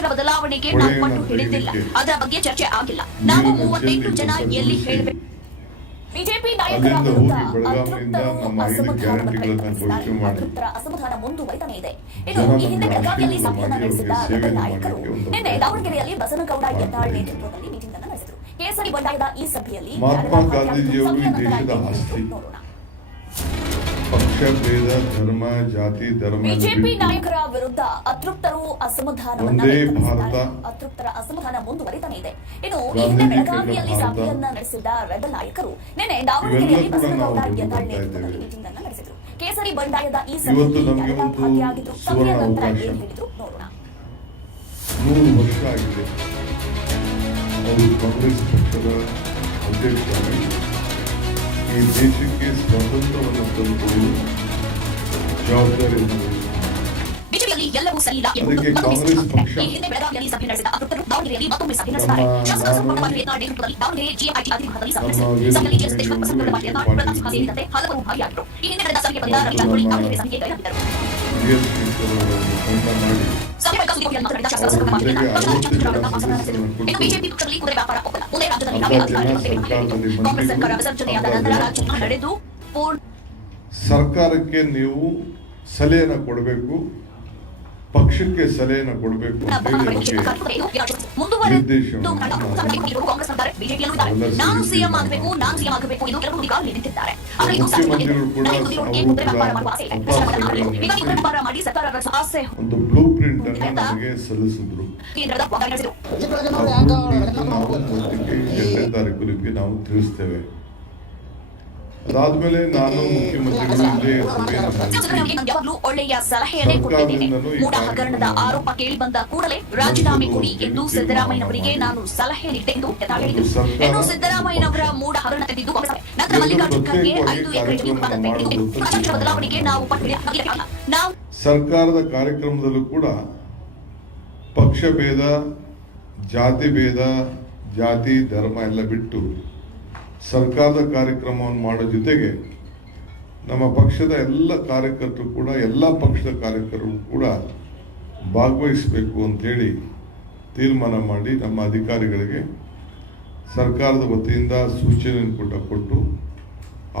ಅಧ್ಯಕ್ಷರ ಬದಲಾವಣೆಗೆ ನಾವು ಪಟ್ಟು ಹಿಡಿದಿಲ್ಲ, ಅದರ ಬಗ್ಗೆ ಚರ್ಚೆ ಆಗಿಲ್ಲ. ನಾವು 38 ಜನ ಎಲ್ಲಿ ಹೇಳಬೇಕು? ಬಿಜೆಪಿ ನಾಯಕರ ವಿರುದ್ಧ ಅಸಮಾಧಾನ ಮುಂದುವರಿತಾನೆ ಇದೆ. ಇನ್ನು ಈ ಹಿಂದೆ ಬೆಳಗಾವಿಯಲ್ಲಿ ಸಭೆಯನ್ನ ನಡೆಸಿದ ರೆಬೆಲ್ ನಾಯಕರು ನಿನ್ನೆ ದಾವಣಗೆರೆಯಲ್ಲಿ ಬಸನಗೌಡ ಯತ್ನಾಳ್ ನೇತೃತ್ವದಲ್ಲಿ ಮೀಟಿಂಗ್ ಅನ್ನು ನಡೆಸಿದರು. ಕೇಸರಿ ಬಂಡಾಯದ ಈ ಸಭೆಯಲ್ಲಿ ಪಕ್ಷ ಭೇದ, ಧರ್ಮ, ಜಾತಿ, ಧರ್ಮ ಬಿಜೆಪಿ ನಾಯಕರ ವಿರುದ್ಧ ಅತೃಪ್ತರ ಅಸಮಾಧಾನ ಮುಂದುವರಿತಾನೆ ಇದೆ. ಇನ್ನು ಈ ಹಿಂದೆ ಬೆಳಗಾವಿಯಲ್ಲಿ ಸಭೆಯನ್ನ ನಡೆಸಿದ ರೆಬೆಲ್ ನಾಯಕರು ನಿನ್ನೆ ದಾವಣಗೆರೆಯಲ್ಲಿ ಬಸನಗೌಡ ಯತ್ನಾಳ್ ನೇತೃತ್ವದಲ್ಲಿ ಮೀಟಿಂಗ್ ಅನ್ನು ನಡೆಸಿದರು. ಕೇಸರಿ ಬಂಡಾಯದ ಈ ಸಭೆಯಲ್ಲಿ ಭಾಗಿಯಾಗಿದ್ದು ಸಭೆಯ ನಂತರ ಏನ್ ಹೇಳಿದ್ರು ನೋಡೋಣ. 100 ವರ್ಷ ಆಗಿದೆ ಅವರು ಕಾಂಗ್ರೆಸ್ ಪಕ್ಷದ ಅಧ್ಯಕ್ಷರಾಗಿ ಈ ದೇಶಕ್ಕೆ ಸ್ವಾತಂತ್ರ್ಯವನ್ನು ತಂದುಕೊಳ್ಳಲು ಜವಾಬ್ದಾರಿ ಬಿಜೆಪಿಯಲ್ಲಿ ಎಲ್ಲವೂ ಸರಿ ಇಲ್ಲ ಎಂದು ಕಾಂಗ್ರೆಸ್ ಪಕ್ಷ ಈ ಹಿಂದೆ ಬೆಳಗಾವಿಯಲ್ಲಿ ಸಭೆ ನಡೆಸಿದ ಅತೃಪ್ತರು ದಾವಣಗೆರೆಯಲ್ಲಿ ಮತ್ತೊಮ್ಮೆ ಸಭೆ ನಡೆಸಿದ್ದಾರೆ. ಶಾಸಕ ಶಿವಕುಮಾರ್ ಯತ್ನಾಳ್ ನೇತೃತ್ವದಲ್ಲಿ ದಾವಣಗೆರೆ ಜಿಐಟಿ ಅಧಿವೇಶನದಲ್ಲಿ ಸಭೆ ನಡೆಸಿದರು. ಸಭೆಯಲ್ಲಿ ಜೆಎಸ್ ದೇಶಪಾಂಡೆ, ಬಸನಗೌಡ ಯತ್ನಾಳ್, ಪ್ರತಾಪ್ ಸಿಂಹ ಸೇರಿದಂತೆ ಹಲವರು ಭಾಗಿಯಾಗಿದ್ದರು. ಈ ಹಿಂದೆ ನಡೆದ ಸಭೆಗೆ ಬಂದ ರವಿ ಜಾರಕಿಹೊಳಿ ದಾವಣಗೆರೆ ಸಭೆಗೆ ಗೈರಾಗಿದ್ದರು. ಸಭೆ ಬಳಿಕ ಸುದ್ದಿಗೋಷ್ಠಿಯಲ್ಲಿ ಮಾತನಾಡಿದ ಶಾಸಕ ಶಿವಕುಮಾರ್ ಯತ್ನಾಳ್ ಪಕ್ಷದ ಚುನಾವಣಾ ಭಾಷಣ ನಡೆಸಿದರು. ಇನ್ನು ಬಿಜೆಪಿ ಪಕ್ಷದಲ್ಲಿ ಕುದುರೆ ವ್ಯಾಪಾರ ಒಪ್ಪಲ್ಲ. ಮುಂದೆ ರಾಜ್ಯದಲ್ಲಿ ನಾವೇ ಅಧಿಕಾರ ಕೊಡುತ್ತೇವೆ. ಕಾಂಗ್ರೆಸ್ ಸರ್ಕಾರ ವಿಸರ್ಜನೆಯಾದ ನಂತರ ರಾಜ್ಯ ನಡೆದು ಸರ್ಕಾರಕ್ಕೆ ನೀವು ಸಲಹೆಯನ್ನು ಕೊಡಬೇಕು, ಪಕ್ಷಕ್ಕೆ ಸಲಹೆಯನ್ನು ಕೊಡಬೇಕು ಅಂತ ಹೇಳಿ ಒಂದು ಬ್ಲೂ ಪ್ರಿಂಟ್ ಅನ್ನು ನಮಗೆ ಸಲ್ಲಿಸಿದ್ರು. ನಾವು 8ನೇ ತಾರೀಕು ನಾವು ತಿಳಿಸ್ತೇವೆ. ಅದಾದ್ಮೇಲೆ ನಾನು ಯಾವಾಗಲೂ ಒಳ್ಳೆಯ ಸಲಹೆಯನ್ನೇ ಕೊಟ್ಟಿದ್ದೇನೆ. ಮೂಡ ಹಗರಣದ ಆರೋಪ ಕೇಳಿ ಬಂದ ಕೂಡಲೇ ರಾಜೀನಾಮೆ ಕೊಡಿ ಎಂದು ಸಿದ್ದರಾಮಯ್ಯನವರಿಗೆ ನಾನು ಸಲಹೆ ನೀಡಿದೆ ಎಂದು ಹೇಳಿದರು. ಇನ್ನು ಸಿದ್ದರಾಮಯ್ಯನವರ ಮೂಡ ಹಗರಣ ತೆಗೆದಿದ್ದು ನಂತರ ಮಲ್ಲಿಕಾರ್ಜುನ ಖರ್ಗೆ 5 ಎಕರೆ ಬದಲಾವಣೆಗೆ ನಾವು ನಾವು ಸರ್ಕಾರದ ಕಾರ್ಯಕ್ರಮದಲ್ಲೂ ಕೂಡ ಪಕ್ಷ ಭೇದ, ಜಾತಿ ಭೇದ, ಜಾತಿ ಧರ್ಮ ಎಲ್ಲ ಬಿಟ್ಟು ಸರ್ಕಾರದ ಕಾರ್ಯಕ್ರಮವನ್ನು ಮಾಡೋ ಜೊತೆಗೆ ನಮ್ಮ ಪಕ್ಷದ ಎಲ್ಲ ಕಾರ್ಯಕರ್ತರು ಕೂಡ, ಎಲ್ಲ ಪಕ್ಷದ ಕಾರ್ಯಕರ್ತರು ಕೂಡ ಭಾಗವಹಿಸಬೇಕು ಅಂತೇಳಿ ತೀರ್ಮಾನ ಮಾಡಿ ನಮ್ಮ ಅಧಿಕಾರಿಗಳಿಗೆ ಸರ್ಕಾರದ ವತಿಯಿಂದ ಸೂಚನೆಯನ್ನು ಕೊಟ್ಟು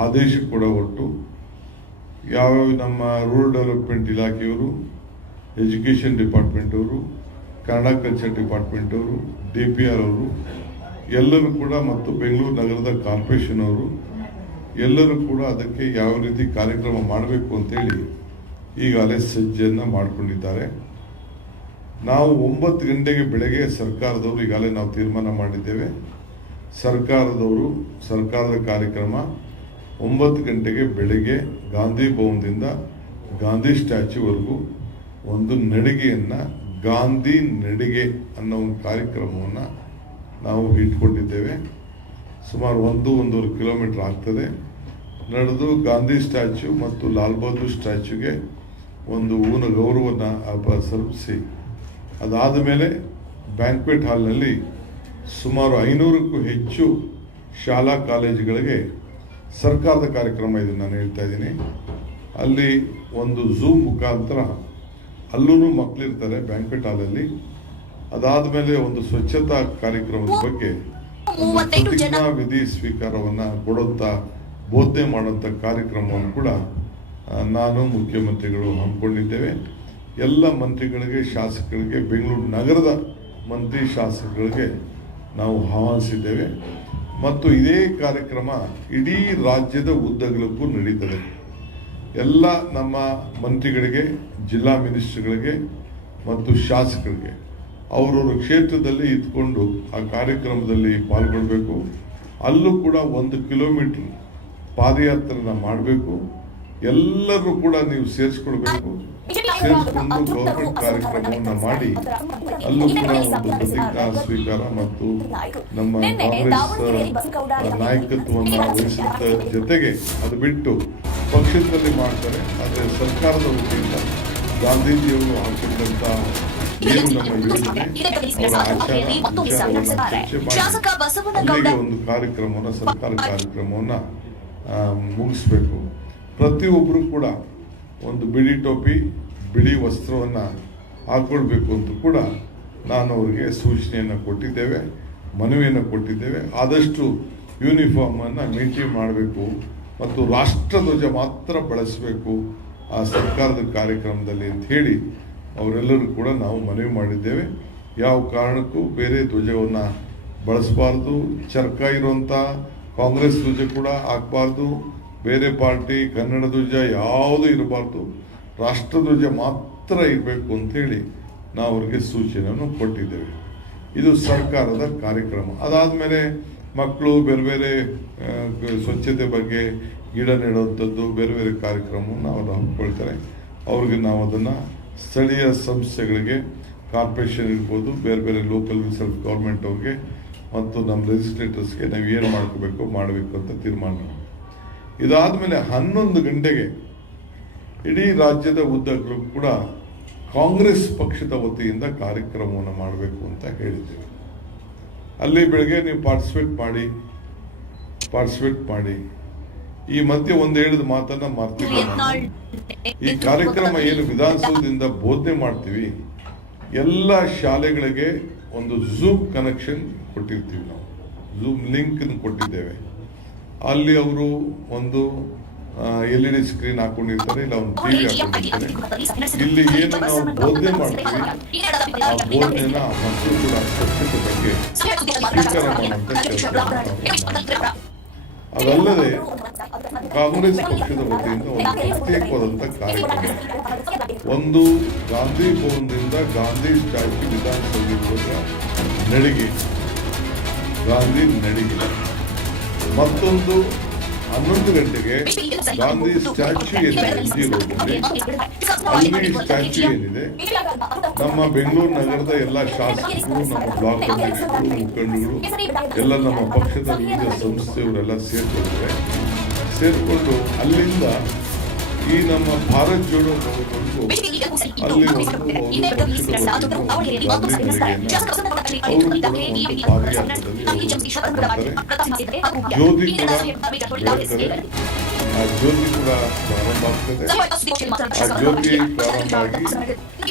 ಆದೇಶ ಕೂಡ ಹೊರಟು ಯಾವ್ಯಾವ ನಮ್ಮ ರೂರಲ್ ಡೆವಲಪ್ಮೆಂಟ್ ಇಲಾಖೆಯವರು, ಎಜುಕೇಷನ್ ಡಿಪಾರ್ಟ್ಮೆಂಟ್ ಅವರು, ಕನ್ನಡ ಕಲ್ಚರ್ ಡಿಪಾರ್ಟ್ಮೆಂಟ್ ಅವರು, DPR ಅವರು ಎಲ್ಲರೂ ಕೂಡ ಮತ್ತು ಬೆಂಗಳೂರು ನಗರದ ಕಾರ್ಪೊರೇಷನ್ ಅವರು ಎಲ್ಲರೂ ಕೂಡ ಅದಕ್ಕೆ ಯಾವ ರೀತಿ ಕಾರ್ಯಕ್ರಮ ಮಾಡಬೇಕು ಅಂತೇಳಿ ಈಗಾಗಲೇ ಸಜ್ಜೆಯನ್ನು ಮಾಡಿಕೊಂಡಿದ್ದಾರೆ. ನಾವು 9 ಗಂಟೆಗೆ ಬೆಳಗ್ಗೆ ಸರ್ಕಾರದವರು ಈಗಾಗಲೇ ನಾವು ತೀರ್ಮಾನ ಮಾಡಿದ್ದೇವೆ. ಸರ್ಕಾರದ ಕಾರ್ಯಕ್ರಮ 9 ಗಂಟೆಗೆ ಬೆಳಗ್ಗೆ ಗಾಂಧಿ ಭವನದಿಂದ ಗಾಂಧಿ ಸ್ಟ್ಯಾಚ್ಯೂವರೆಗೂ ಒಂದು ನಡಿಗೆಯನ್ನು, ಗಾಂಧಿ ನಡಿಗೆ ಅನ್ನೋ ಒಂದು ಕಾರ್ಯಕ್ರಮವನ್ನು ನಾವು ಇಟ್ಕೊಂಡಿದ್ದೇವೆ. ಸುಮಾರು 1-1.5 ಕಿಲೋಮೀಟರ್ ಆಗ್ತದೆ. ನಡೆದು ಗಾಂಧಿ ಸ್ಟ್ಯಾಚ್ಯೂ ಮತ್ತು ಲಾಲ್ ಬಹದ್ದೂರ್ ಸ್ಟ್ಯಾಚ್ಯೂಗೆ ಒಂದು ಹೂವಿನ ಗೌರವವನ್ನು ಸಲ್ಲಿಸಿ ಅದಾದ ಮೇಲೆ ಬ್ಯಾಂಕ್ವೆಟ್ ಹಾಲ್ನಲ್ಲಿ ಸುಮಾರು 500ಕ್ಕೂ ಹೆಚ್ಚು ಶಾಲಾ ಕಾಲೇಜುಗಳಿಗೆ ಸರ್ಕಾರದ ಕಾರ್ಯಕ್ರಮ ಇದು ನಾನು ಹೇಳ್ತಾ ಇದ್ದೀನಿ. ಅಲ್ಲಿ ಒಂದು ಝೂಮ್ ಮುಖಾಂತರ ಅಲ್ಲೂ ಮಕ್ಕಳಿರ್ತಾರೆ ಬ್ಯಾಂಕ್ವೆಟ್ ಹಾಲಲ್ಲಿ. ಅದಾದ ಮೇಲೆ ಒಂದು ಸ್ವಚ್ಛತಾ ಕಾರ್ಯಕ್ರಮದ ಬಗ್ಗೆ ಪ್ರತಿಜ್ಞಾ ವಿಧಿ ಸ್ವೀಕಾರವನ್ನು ಕೊಡುತ್ತಾ ಬೋಧನೆ ಮಾಡುವಂಥ ಕಾರ್ಯಕ್ರಮವನ್ನು ಕೂಡ ನಾನು ಮುಖ್ಯಮಂತ್ರಿಗಳು ಹಮ್ಮಿಕೊಂಡಿದ್ದೇವೆ. ಎಲ್ಲ ಮಂತ್ರಿಗಳಿಗೆ, ಶಾಸಕರಿಗೆ, ಬೆಂಗಳೂರು ನಗರದ ಮಂತ್ರಿ ಶಾಸಕರಿಗೆ ನಾವು ಆಹ್ವಾನಿಸಿದ್ದೇವೆ. ಮತ್ತು ಇದೇ ಕಾರ್ಯಕ್ರಮ ಇಡೀ ರಾಜ್ಯದ ಉದ್ದಗಲಕ್ಕೂ ನಡೀತದೆ. ಎಲ್ಲ ನಮ್ಮ ಮಂತ್ರಿಗಳಿಗೆ, ಜಿಲ್ಲಾ ಮಿನಿಸ್ಟರ್ಗಳಿಗೆ ಮತ್ತು ಶಾಸಕರಿಗೆ ಅವರವರ ಕ್ಷೇತ್ರದಲ್ಲಿ ಇದ್ಕೊಂಡು ಆ ಕಾರ್ಯಕ್ರಮದಲ್ಲಿ ಪಾಲ್ಗೊಳ್ಬೇಕು. ಅಲ್ಲೂ ಕೂಡ 1 ಕಿಲೋಮೀಟರ್ ಪಾದಯಾತ್ರೆನ ಮಾಡಬೇಕು. ಎಲ್ಲರೂ ಕೂಡ ನೀವು ಸೇರಿಸ್ಕೊಳ್ಬೇಕು. ಸೇರಿಸ್ಕೊಂಡು ಗೌರ್ಮೆಂಟ್ ಕಾರ್ಯಕ್ರಮವನ್ನು ಮಾಡಿ ಅಲ್ಲೂ ಕೂಡ ಒಂದು ಪ್ರತಿಜ್ಞಾ ಸ್ವೀಕಾರ ಮತ್ತು ನಮ್ಮ ಕಾಂಗ್ರೆಸ್ ನಾಯಕತ್ವವನ್ನು ವಹಿಸಿದ ಜೊತೆಗೆ ಅದು ಬಿಟ್ಟು ಪಕ್ಷದಲ್ಲಿ ಮಾಡ್ತಾರೆ. ಆದರೆ ಸರ್ಕಾರದ ವತಿಯಿಂದ ಗಾಂಧೀಜಿಯವರು ಹಾಕಿದಂತ ಏನು ನಮ್ಮ ಯೋಜನೆ ಒಂದು ಕಾರ್ಯಕ್ರಮವನ್ನು, ಸರ್ಕಾರ ಕಾರ್ಯಕ್ರಮವನ್ನು ಮುಗಿಸ್ಬೇಕು. ಪ್ರತಿಯೊಬ್ಬರು ಕೂಡ ಒಂದು ಬಿಳಿ ಟೋಪಿ, ಬಿಳಿ ವಸ್ತ್ರವನ್ನು ಹಾಕೊಳ್ಬೇಕು ಅಂತ ಕೂಡ ನಾನು ಅವರಿಗೆ ಸೂಚನೆಯನ್ನು ಕೊಟ್ಟಿದ್ದೇವೆ, ಮನವಿಯನ್ನು ಕೊಟ್ಟಿದ್ದೇವೆ. ಆದಷ್ಟು ಯೂನಿಫಾರ್ಮನ್ನು ಮೇಂಟೈನ್ ಮಾಡಬೇಕು ಮತ್ತು ರಾಷ್ಟ್ರಧ್ವಜ ಮಾತ್ರ ಬಳಸಬೇಕು ಆ ಸರ್ಕಾರದ ಕಾರ್ಯಕ್ರಮದಲ್ಲಿ ಅಂತ ಹೇಳಿ ಅವರೆಲ್ಲರೂ ಕೂಡ ನಾವು ಮನವಿ ಮಾಡಿದ್ದೇವೆ. ಯಾವ ಕಾರಣಕ್ಕೂ ಬೇರೆ ಧ್ವಜವನ್ನು ಬಳಸಬಾರ್ದು, ಚರ್ಕ ಇರುವಂಥ ಕಾಂಗ್ರೆಸ್ ಧ್ವಜ ಕೂಡ ಹಾಕಬಾರ್ದು, ಬೇರೆ ಪಾರ್ಟಿ ಕನ್ನಡ ಧ್ವಜ ಯಾವುದೂ ಇರಬಾರ್ದು, ರಾಷ್ಟ್ರಧ್ವಜ ಮಾತ್ರ ಇರಬೇಕು ಅಂಥೇಳಿ ನಾವು ಅವ್ರಿಗೆ ಸೂಚನೆಯನ್ನು ಕೊಟ್ಟಿದ್ದೇವೆ. ಇದು ಸರ್ಕಾರದ ಕಾರ್ಯಕ್ರಮ. ಅದಾದಮೇಲೆ ಮಕ್ಕಳು ಬೇರೆ ಬೇರೆ ಸ್ವಚ್ಛತೆ ಬಗ್ಗೆ ಗಿಡ ನೆಡುವಂಥದ್ದು ಬೇರೆ ಬೇರೆ ಕಾರ್ಯಕ್ರಮವನ್ನು ಅವರು ಹಮ್ಮಿಕೊಳ್ತಾರೆ. ಅವ್ರಿಗೆ ನಾವು ಅದನ್ನು ಸ್ಥಳೀಯ ಸಂಸ್ಥೆಗಳಿಗೆ, ಕಾರ್ಪೊರೇಷನ್ ಇರ್ಬೋದು, ಬೇರೆ ಬೇರೆ ಲೋಕಲ್ ಸೆಲ್ಫ್ ಗೌರ್ಮೆಂಟ್ ಅವ್ರಿಗೆ ಮತ್ತು ನಮ್ಮ ಲೆಜಿಸ್ಲೇಟರ್ಸ್ಗೆ ನಾವು ಏನು ಮಾಡಬೇಕು ಅಂತ ತೀರ್ಮಾನ ಮಾಡಿ. ಇದಾದಮೇಲೆ 11 ಗಂಟೆಗೆ ಇಡೀ ರಾಜ್ಯದ ಉದ್ದಕ್ಕೂ ಕೂಡ ಕಾಂಗ್ರೆಸ್ ಪಕ್ಷದ ವತಿಯಿಂದ ಕಾರ್ಯಕ್ರಮವನ್ನು ಮಾಡಬೇಕು ಅಂತ ಹೇಳಿದ್ದೇವೆ. ಅಲ್ಲಿ ಬೆಳಗ್ಗೆ ನೀವು ಪಾರ್ಟಿಸಿಪೇಟ್ ಮಾಡಿ. ಈ ಮಧ್ಯೆ ಒಂದು ಹೇಳಿದ ಮಾತನ್ನ ಮಾಡ್ತೀವಿ. ಈ ಕಾರ್ಯಕ್ರಮ ಏನು ವಿಧಾನಸೌಧದಿಂದ ಬೋಧನೆ ಮಾಡ್ತೀವಿ, ಎಲ್ಲ ಶಾಲೆಗಳಿಗೆ ಒಂದು ಝೂಮ್ ಕನೆಕ್ಷನ್ ಕೊಟ್ಟಿರ್ತೀವಿ. ನಾವು ಝೂಮ್ ಲಿಂಕ್ ಕೊಟ್ಟಿದ್ದೇವೆ. ಅಲ್ಲಿ ಅವರು ಒಂದು LED ಸ್ಕ್ರೀನ್ ಹಾಕೊಂಡಿರ್ತಾರೆ, ಇಲ್ಲ ಒಂದು TV ಹಾಕೊಂಡಿರ್ತಾರೆ. ಇಲ್ಲಿ ಏನು ನಾವು ಬೋಧನೆ ಮಾಡ್ತೀವಿ ಆ ಬೋಧನೆಯನ್ನ ಮಕ್ಕಳು ಕೂಡ ಸ್ವಚ್ಛತೆ ಬಗ್ಗೆ ಸ್ವೀಕಾರ ಮಾಡುವಂತ ಕೆಲಸ. ಅದಲ್ಲದೆ ಕಾಂಗ್ರೆಸ್ ಪಕ್ಷದ ವತಿಯಿಂದ ಒಂದು ಪ್ರತ್ಯೇಕವಾದಂಥ ಕಾರ್ಯಕ್ರಮ, ಒಂದು ಗಾಂಧಿ ಭವನದಿಂದ ಗಾಂಧಿ ಸ್ಟ್ಯಾಚ್ಯೂ ವಿಧಾನಸೌಧ ನಡಿಗೆ, ಗಾಂಧಿ ನಡಿಗೆ, ಮತ್ತೊಂದು 11 ಗಂಟೆಗೆ ಗಾಂಧಿ ಸ್ಟ್ಯಾಚ್ಯೂ ಏನಿದೆ MG ರೋಡ್ನಲ್ಲಿ, ಅಲ್ಲಿ ಸ್ಟ್ಯಾಚ್ಯೂ ಏನಿದೆ ನಮ್ಮ ಬೆಂಗಳೂರು ನಗರದ ಎಲ್ಲ ಶಾಸಕರು, ನಮ್ಮ ಬ್ಲಾಕ್ ಅಧ್ಯಕ್ಷರು, ಮುಖಂಡರು ಎಲ್ಲ ನಮ್ಮ ಪಕ್ಷದ ವಿವಿಧ ಸಂಸ್ಥೆಯವರೆಲ್ಲ ಸೇರ್ಕೊಂಡು ಅಲ್ಲಿಂದ ಈ ನಮ್ಮ ಭಾರತ್ ಜೋಡೋ ಹೋಗೋದು ಅಲ್ಲಿ ಜ್ಯೋತಿ ಕೂಡ ಪ್ರಾರಂಭ ಆಗ್ತದೆ. ಆ ಜ್ಯೋತಿ ಪ್ರಾರಂಭ ಆಗಿ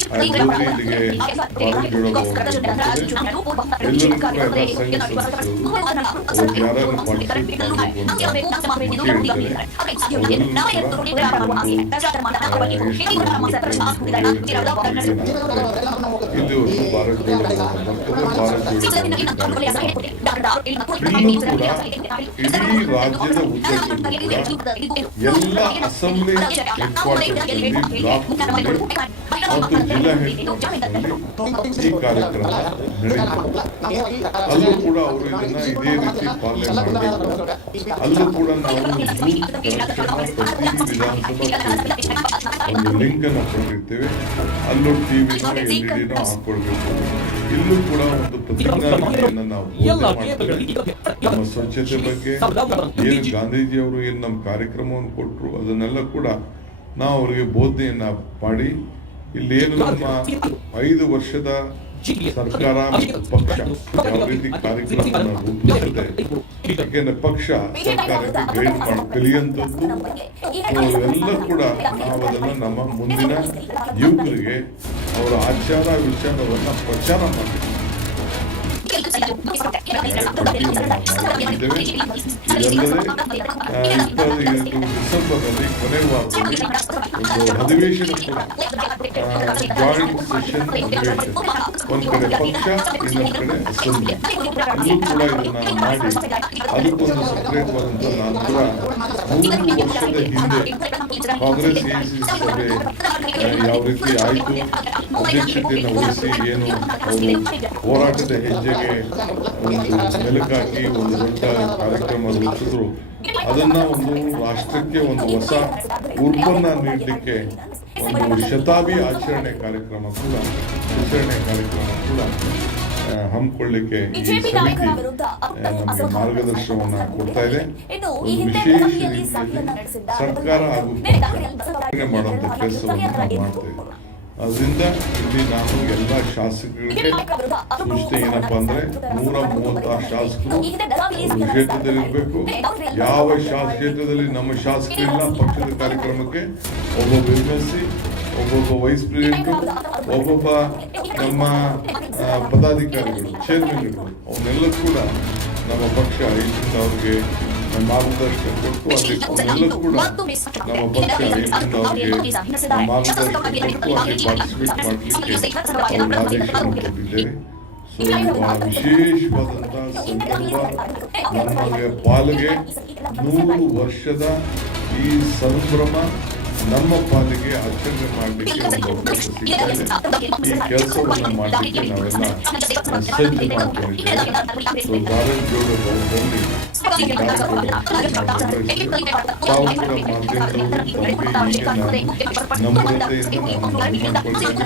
ಆ ಜ್ಯೋತಿ ಇಲ್ಲಿಗೆ ಭಾರತ್ ಜೋಡೋ ಎಲ್ಲರೂ ಕೂಡ ಎಲ್ಲ ಸಂಘ ಸಂಸ್ಥೆಗಳು ಯಾರು ಪಾರ್ಟಿಸಿಪೇಟ್ ಮಾಡಬೇಕು ಅಂತ ಇಲ್ಲಿವರೆಗೂ ಭಾರತ್ ಜೋಡೋ ಬರ್ತದೆ. ಭಾರತ್ ಜೋಡೋ ಇಡೀ ರಾಜ್ಯದ ಉದ್ದಕ್ಕೂ ಕೂಡ ಎಲ್ಲ ಅಸೆಂಬ್ಲಿ ಹೆಡ್ ಕ್ವಾರ್ಟರ್ಸ್ನಲ್ಲಿ, ಬ್ಲಾಕ್ ಮತ್ತು ಜಿಲ್ಲಾ ಹೆಡ್ ಕ್ವಾರ್ಟರ್ಸ್ನಲ್ಲಿ ಈ ಕಾರ್ಯಕ್ರಮ ನಡೆಯುತ್ತದೆ. ಅಲ್ಲೂ ಕೂಡ ಅವರು ಇದನ್ನ ಇದೇ ರೀತಿ ಪಾಲನೆ ಮಾಡಬೇಕು. ಅಲ್ಲೂ ಕೂಡ ನಾವು ಪ್ರತಿ ವಿಧಾನಸಭಾ ಒಂದು ಲಿಂಕ್ ಅನ್ನು ಕೊಟ್ಟಿರ್ತೇವೆ. ಅಲ್ಲೂ ಟಿವಿನೋ LED ಹಾಕೊಳ್ಬೇಕು. ಇಲ್ಲೂ ಕೂಡ ಒಂದು ಪ್ರತಿಜ್ಞಾವಿಧಿಯನ್ನು ನಾವು ಮಾಡ್ತೇವೆ. ನಮ್ಮ ಸ್ವಚ್ಛತೆ ಬಗ್ಗೆ ಏನು ಗಾಂಧೀಜಿಯವರು ಏನು ನಮ್ಮ ಕಾರ್ಯಕ್ರಮವನ್ನು ಕೊಟ್ಟರು ಅದನ್ನೆಲ್ಲ ಕೂಡ ನಾವು ಅವರಿಗೆ ಬೋಧನೆಯನ್ನ ಮಾಡಿ, ಇಲ್ಲಿ ಏನು ನಮ್ಮ 5 ವರ್ಷದ ಸರ್ಕಾರ ಮತ್ತು ಪಕ್ಷ ಯಾವ ರೀತಿ ಕಾರ್ಯಕ್ರಮವನ್ನು ರೂಪಿಸುತ್ತದೆ, ಯಾಕೆಂದ್ರೆ ಪಕ್ಷ ಸರ್ಕಾರಕ್ಕೆ ಗೈಡ್ ಮಾಡಿ ಕಲಿಯುವಂಥದ್ದು ಎಲ್ಲ ಕೂಡ ನಾವು ಅದನ್ನು ನಮ್ಮ ಮುಂದಿನ ಯುವಕರಿಗೆ ಅವರ ಆಚಾರ ವಿಚಾರವನ್ನು ಪ್ರಚಾರ ಮಾಡಬೇಕು. ಇದಲ್ಲದೆ 28 ಡಿಸೆಂಬರ್ನಲ್ಲಿ ಕೊನೆ ವಾರದಲ್ಲಿ ಒಂದು ಅಧಿವೇಶನ ಕೂಡ, ಜಾಯಿಂಟ್ ಸೆಷನ್ ಅಧಿವೇಶನ, ಒಂದ್ ಕಡೆ ಪಕ್ಷ ಇನ್ನೊಂದು ಕಡೆ ಅಸೆಂಬ್ಲಿ, ಅಲ್ಲೂ ಕೂಡ ಇದನ್ನ ಮಾಡಿ ಅದಕ್ಕೊಂದು ಸಪರೇಟ್ ಆದಂತ ನಂತರ 3 ವರ್ಷದ ಹಿಂದೆ ಕಾಂಗ್ರೆಸ್ AICC ಸಭೆ ಯಾವ ರೀತಿ ಆಯಿತು, ಅಧ್ಯಕ್ಷತೆಯನ್ನು ವಹಿಸಿ ಏನು ಅವರು ಹೋರಾಟದ ಹೆಜ್ಜೆಗೆ ಒಂದು ಮೆಲುಕಾಕಿ ಒಂದು ದೊಡ್ಡ ಕಾರ್ಯಕ್ರಮ ರೂಪಿಸಿದ್ರು, ಅದನ್ನ ಒಂದು ರಾಷ್ಟ್ರಕ್ಕೆ ಒಂದು ಹೊಸ ಉರ್ಬನ್ನ ನೀಡಲಿಕ್ಕೆ ಒಂದು ಶತಾಬ್ದಿ ಆಚರಣೆ ಕಾರ್ಯಕ್ರಮ ಕೂಡ ಹಮ್ಮಿಕೊಳ್ಳಿಕ್ಕೆ ಈ ಸಮಿತಿ ನಮಗೆ ಮಾರ್ಗದರ್ಶನವನ್ನ ಕೊಡ್ತಾ ಇದೆ. ಒಂದು ವಿಶೇಷ ರೀತಿಯಲ್ಲಿ ಸರ್ಕಾರ ಹಾಗೂ ಮಾಡುವಂತ ಕೆಲಸವನ್ನು ನಾವು ಮಾಡ್ತೇವೆ. ಅದರಿಂದ ಇಲ್ಲಿ ನಾನು ಎಲ್ಲ ಶಾಸಕರಿಗೆ ಸೂಚನೆ ಏನಪ್ಪಾ ಅಂದ್ರೆ 136 ಶಾಸಕರು ಕ್ಷೇತ್ರದಲ್ಲಿರಬೇಕು. ಯಾವ ಕ್ಷೇತ್ರದಲ್ಲಿ ನಮ್ಮ ಶಾಸಕರಿಲ್ಲ ಪಕ್ಷದ ಕಾರ್ಯಕ್ರಮಕ್ಕೆ ಒಬ್ಬೊಬ್ಬ ಎಂ.ಎಲ್.ಸಿ, ಒಬ್ಬೊಬ್ಬ ವೈಸ್ ಪ್ರೆಸಿಡೆಂಟ್, ಒಬ್ಬೊಬ್ಬ ನಮ್ಮ ಪದಾಧಿಕಾರಿಗಳು, ಚೇರ್ಮನ್ಗಳು ಅವನ್ನೆಲ್ಲ ಕೂಡ ನಮ್ಮ ಪಕ್ಷ ಇದರಿಂದ ಅವ್ರಿಗೆ ಮಾರ್ಗದರ್ಶನ ಕೊಟ್ಟು ಅಲ್ಲಿ ಅವನ್ನೆಲ್ಲ ಕೂಡ ನಮ್ಮ ಪಕ್ಷ ಇದರಿಂದ ಅವ್ರಿಗೆ ಮಾರ್ಗದರ್ಶನ ಕೊಟ್ಟು ಅಲ್ಲಿ ಪಾರ್ಟಿಸಿಪೇಟ್ ಮಾಡಲಿಕ್ಕೆ ಅವ್ರಿಗೆ ಆದೇಶವನ್ನು ಕೊಟ್ಟಿದ್ದೇವೆ. ಸೊ ಇದು ಬಹಳ ವಿಶೇಷವಾದಂತಹ ಸಂದರ್ಭ. ನಮಗೆ ಪಾಲಿಗೆ 100 ವರ್ಷದ ಈ ಸಂಭ್ರಮ ನಮ್ಮ ಪಾಲಿಗೆ ಆಚರಣೆ ಮಾಡಲಿಕ್ಕೆ ಒಂದು ಅವಕಾಶ ಸಿಗ್ತಾ ಇದೆ. ಈ ಕೆಲಸವನ್ನು ಮಾಡಲಿಕ್ಕೆ ನಾವೆಲ್ಲ ಸಜ್ಜು ಮಾಡ್ಕೊಂಡಿದ್ದೇವೆ. ಸೊ ಭಾರತ್ ಜೋಡೋ ಭವನದಲ್ಲಿ ಈ ಕಾರ್ಯಕ್ರಮವನ್ನು ತಾವು ಕೂಡ ಮಾಧ್ಯಮದವರು ತಮಗೆ ನಮ್ರತೆಯಿಂದ ನಾನು ಮಾಡ್ಕೊಳ್ತೇನೆ.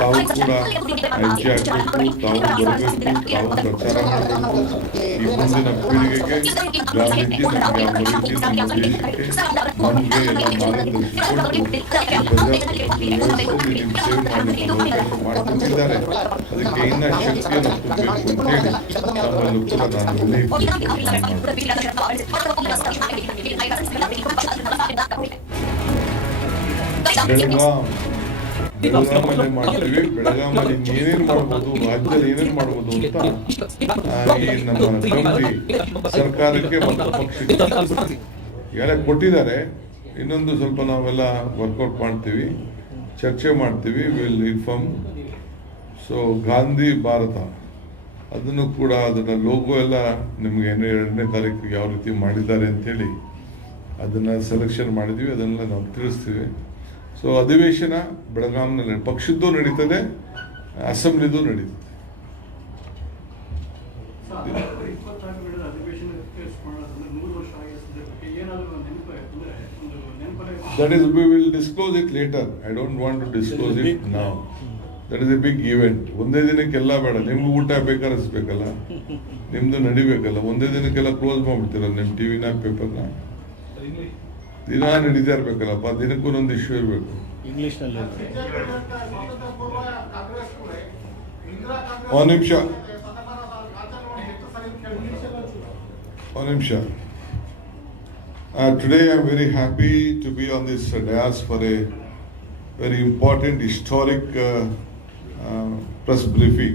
ತಾವು ಕೂಡ ಹೆಜ್ಜೆ ಹಾಕಬೇಕು, ತಾವು ಬರಬೇಕು, ತಾವು ಪ್ರಚಾರ ಮಾಡಬೇಕು. ಈ ಮುಂದಿನ ಪೀಳಿಗೆಗೆ ಗಾಂಧೀಜಿ ನಮಗೆ ಯಾವ ರೀತಿ ನಮ್ಮ ದೇಶಕ್ಕೆ ನಮಗೆ ಎಲ್ಲ ಮಾರ್ಗದರ್ಶನ ಪ್ರಜಾಪ್ರಭುತ್ವ ವ್ಯವಸ್ಥೆಯಲ್ಲಿ ಸೇವೆ ಮಾಡಲಿಕ್ಕೆ ಅವಕಾಶ ಮಾಡಿಕೊಟ್ಟಿದ್ದಾರೆ. ಅದಕ್ಕೆ ಇನ್ನ ಶಕ್ತಿಯನ್ನು ತುಂಬಬೇಕು ಅಂತ ಹೇಳಿ ನಮ್ಮಲ್ಲೂ ಕೂಡ ನಾನು ಬೆಳಗಾಮಲ್ಲಿ ಮಾಡ್ತೀವಿ. ಬೆಳಗಾಮಲ್ಲಿ ಏನೇನು ಮಾಡ್ಬೋದು, ರಾಜ್ಯದಲ್ಲಿ ಏನೇನು ಮಾಡ್ಬೋದು ಅಂತ ಈ ನಮ್ಮ ಕಮಿಟಿ ಸರ್ಕಾರಕ್ಕೆ ಮತ್ತು ಪಕ್ಷಕ್ಕೆ ಎಲ್ಲ ಕೊಟ್ಟಿದ್ದಾರೆ. ಇನ್ನೊಂದು ಸ್ವಲ್ಪ ನಾವೆಲ್ಲ ವರ್ಕೌಟ್ ಮಾಡ್ತೀವಿ, ಚರ್ಚೆ ಮಾಡ್ತೀವಿ, will inform. So Gandhi Bharat ಅದನ್ನು ಕೂಡ ಅದರ ಲೋಗೋ ಎಲ್ಲ ನಿಮಗೆ 2ನೇ ತಾರೀಕಿಗೆ ಯಾವ ರೀತಿ ಮಾಡಿದ್ದಾರೆ ಅಂತೇಳಿ ಅದನ್ನು ಸೆಲೆಕ್ಷನ್ ಮಾಡಿದ್ವಿ, ಅದನ್ನೆಲ್ಲ ನಾವು ತಿಳಿಸ್ತೀವಿ. ಸೊ ಅಧಿವೇಶನ ಬೆಳಗಾಂನಲ್ಲಿ ಪಕ್ಷದ್ದು ನಡೀತದೆ, ಅಸೆಂಬ್ಲಿದು ನಡೀತದೆ. That is, we will disclose it later. I don't want to disclose it now. That is a big event. ಒಂದೇ ದಿನಕ್ಕೆಲ್ಲ ಬೇಡ. ನಿಮ್ಗೆ ಊಟ ಬೇಕಾರಿಸ್ಬೇಕಲ್ಲ, ನಿಮ್ದು ನಡಿಬೇಕಲ್ಲ. ಒಂದೇ ದಿನಕ್ಕೆಲ್ಲ ಕ್ಲೋಸ್ ಮಾಡ್ಬಿಡ್ತೀರಲ್ಲ ನಿಮ್ಮ ಟಿವಿನ ಪೇಪರ್ನ. ದಿನ ನಡೀತಾ ಇರ್ಬೇಕಲ್ಲಪ್ಪ, ದಿನಕ್ಕೊಂದೊಂದು ಇಶ್ಯೂ ಇರಬೇಕು. ಒಂದು ನಿಮಿಷ. Today I am very happy to be on this dais for a very important historic press briefing.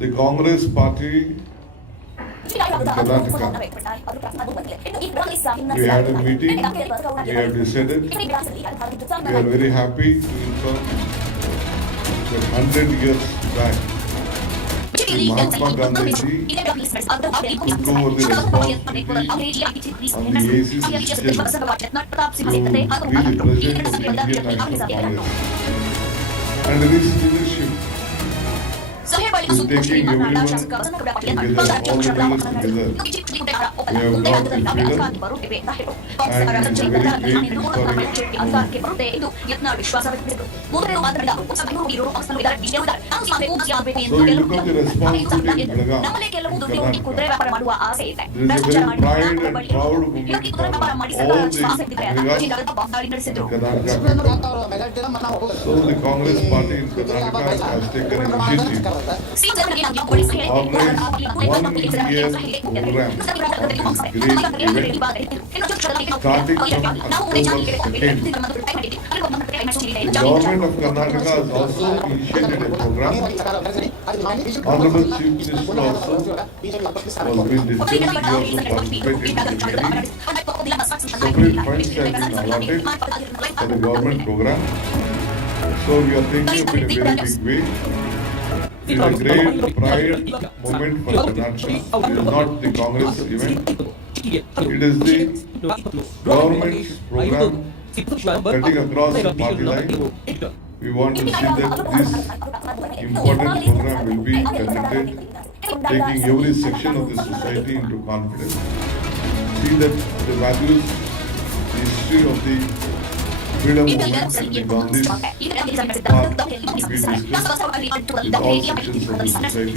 The Congress Party in Karnataka, we had a meeting, we have decided, we are very happy to inform that 100 years back Mahatma Gandhi ji took over the responsibility on the ACC system to be the president of the Indian National Congress. And this leadership is taking everyone together, all the leaders together. We have brought the freedom and it's a very great historic moment. So you look at the responsibility in Belgaum, Karnataka. There is a very pride and proud moment for all the Belgas in Karnataka. So the Congress Party in Karnataka has taken an initiative to organize 1 year program of this great event starting from October 2nd. The government of Karnataka has also initiated a program. Honorable Chief Minister also was being discussed. He also participated in the meeting. Separate funds have been allotted for the government program. So we are taking up in a very big way. It is a great pride moment for Karnataka. It is not the Congress event. It is the government's program cutting across the party line. We want to see that this important program will be conducted, taking every section of the society into confidence. See that the values, the history of the freedom movement and the Gandhi's path will be discussed with all sections of the society,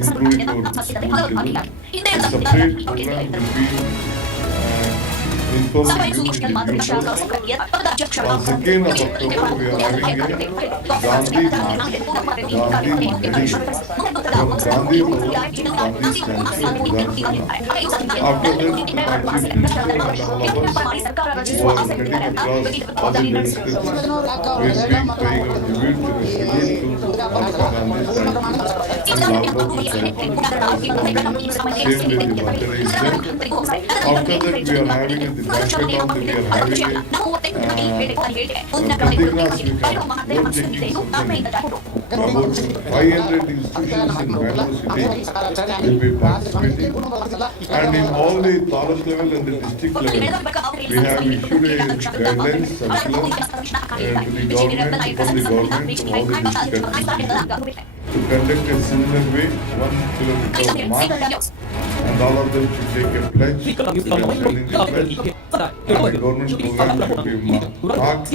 including our school children. A separate program will be inform ಸಭೆಯ you in ಸೂಚನೆಯಲ್ಲಿ the ಮಾತನಾಡಿದ due ಶಾಸಕ course. ಸಂಘಟನೆಯ ಪಕ್ಷದ ಅಧ್ಯಕ್ಷರಾದ On 2nd of October, we are having a Gandhi March. From Gandhi Road, Gandhi Statue to Darshan. After that, the Chief Minister and all of us who are getting across all the legislations will be paying a tribute to Mahatma Gandhi statue and Lal Bahadur statue. Same day the birthday is there. After that, we are having at the banquet hall, we are having a Pratigna Swikar. We are taking something. About 500 institutions in Bangalore city will be participating, and in all the taluk level and the district level, we have issued a guidelines circular to the government, from the government to all the district administrations to conduct a similar way 1 kilometer march, and all of them should take a pledge. We are sending the pledge, and the government program should be marked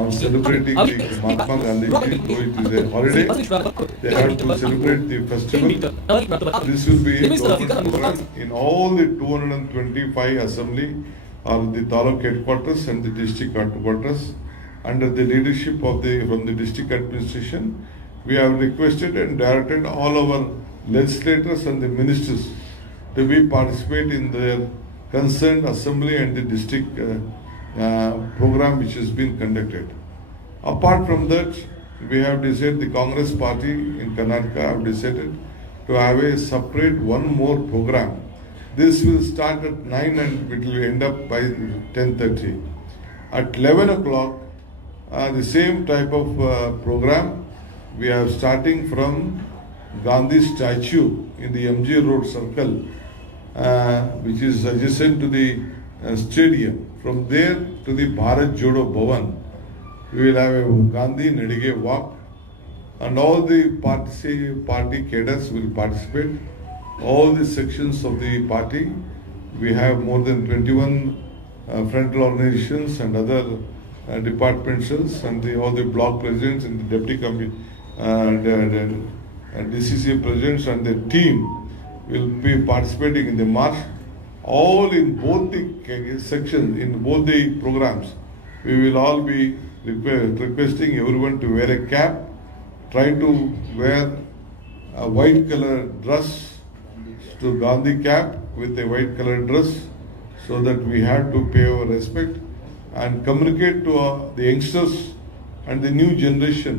on celebrating the Mahatma Gandhi Day. Though it is a holiday, they have to celebrate the festival. This will be a government program in all the 225 assembly or the taluk headquarters and the district headquarters under the leadership of from the district administration. We have requested and directed all our legislators and the ministers to be participate in their concerned assembly and the district program which has been conducted. Apart from that, we have decided, the Congress party in Karnataka have decided to have a separate one more program. This will start at 9 and it will end up by 10:30. At 11 o'clock, the same type of program we are starting from Gandhi statue in the MG Road circle, which is adjacent to the stadium. From there to the Bharat Jodo Bhavan, we will have a Gandhi Nadige walk, and all the party cadres will participate. All the sections of the party, we have more than 21 frontal organizations and other departmentals, and all the block presidents and the deputy DCC presidents and the team will be participating in the march. All in both the sections, in both the programs, we will all be requesting everyone to wear a cap, try to wear a white color dress, to Gandhi cap with a white color dress, so that we have to pay our respect and communicate to the youngsters and the new generation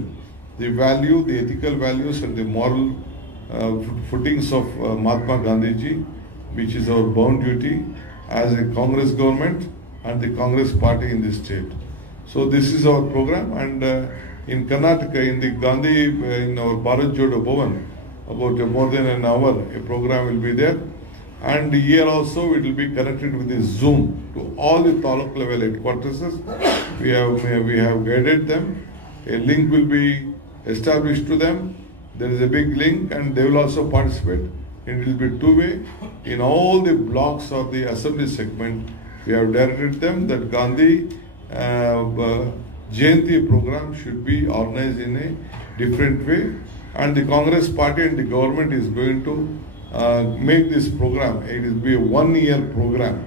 the value, the ethical values and the moral footings of Mahatma Gandhi ji, which is our bound duty as a Congress government and the Congress party in this state. So this is our program, and in Karnataka, in the Gandhi, in our Bharat Jodo Bhavan, about more than an hour, a program will be there. And here also it will be connected with the Zoom to all the taluk level headquarters. We have guided them. A link will be established to them. There is a big link, and they will also participate. It will be two-way. In all the blocks of the assembly segment, we have directed them that Gandhi Jayanti program should be organized in a different way, and the Congress party and the government is going to make this program. It will be a 1-year program.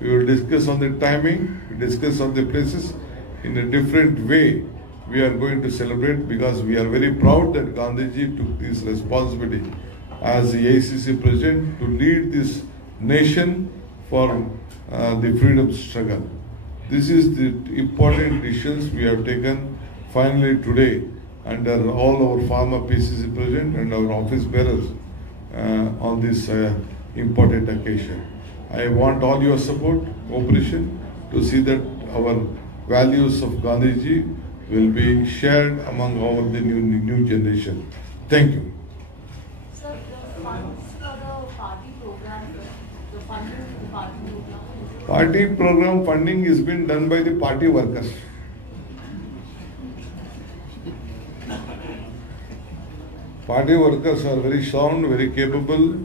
We will discuss on the timing, discuss on the places in a different way. We are going to celebrate, because we are very proud that Gandhiji took this responsibility as the ACC president to lead this nation for the freedom struggle. This is the important decisions we have taken finally today under all our former PCC president and our office bearers on this important occasion. I want all your support, cooperation to see that our values of Gandhiji will be shared among all the new generation. Thank you. Sir, the funds for the party program, the funding for the party program? Party program funding is being done by the party workers. Party workers are very sound, very capable.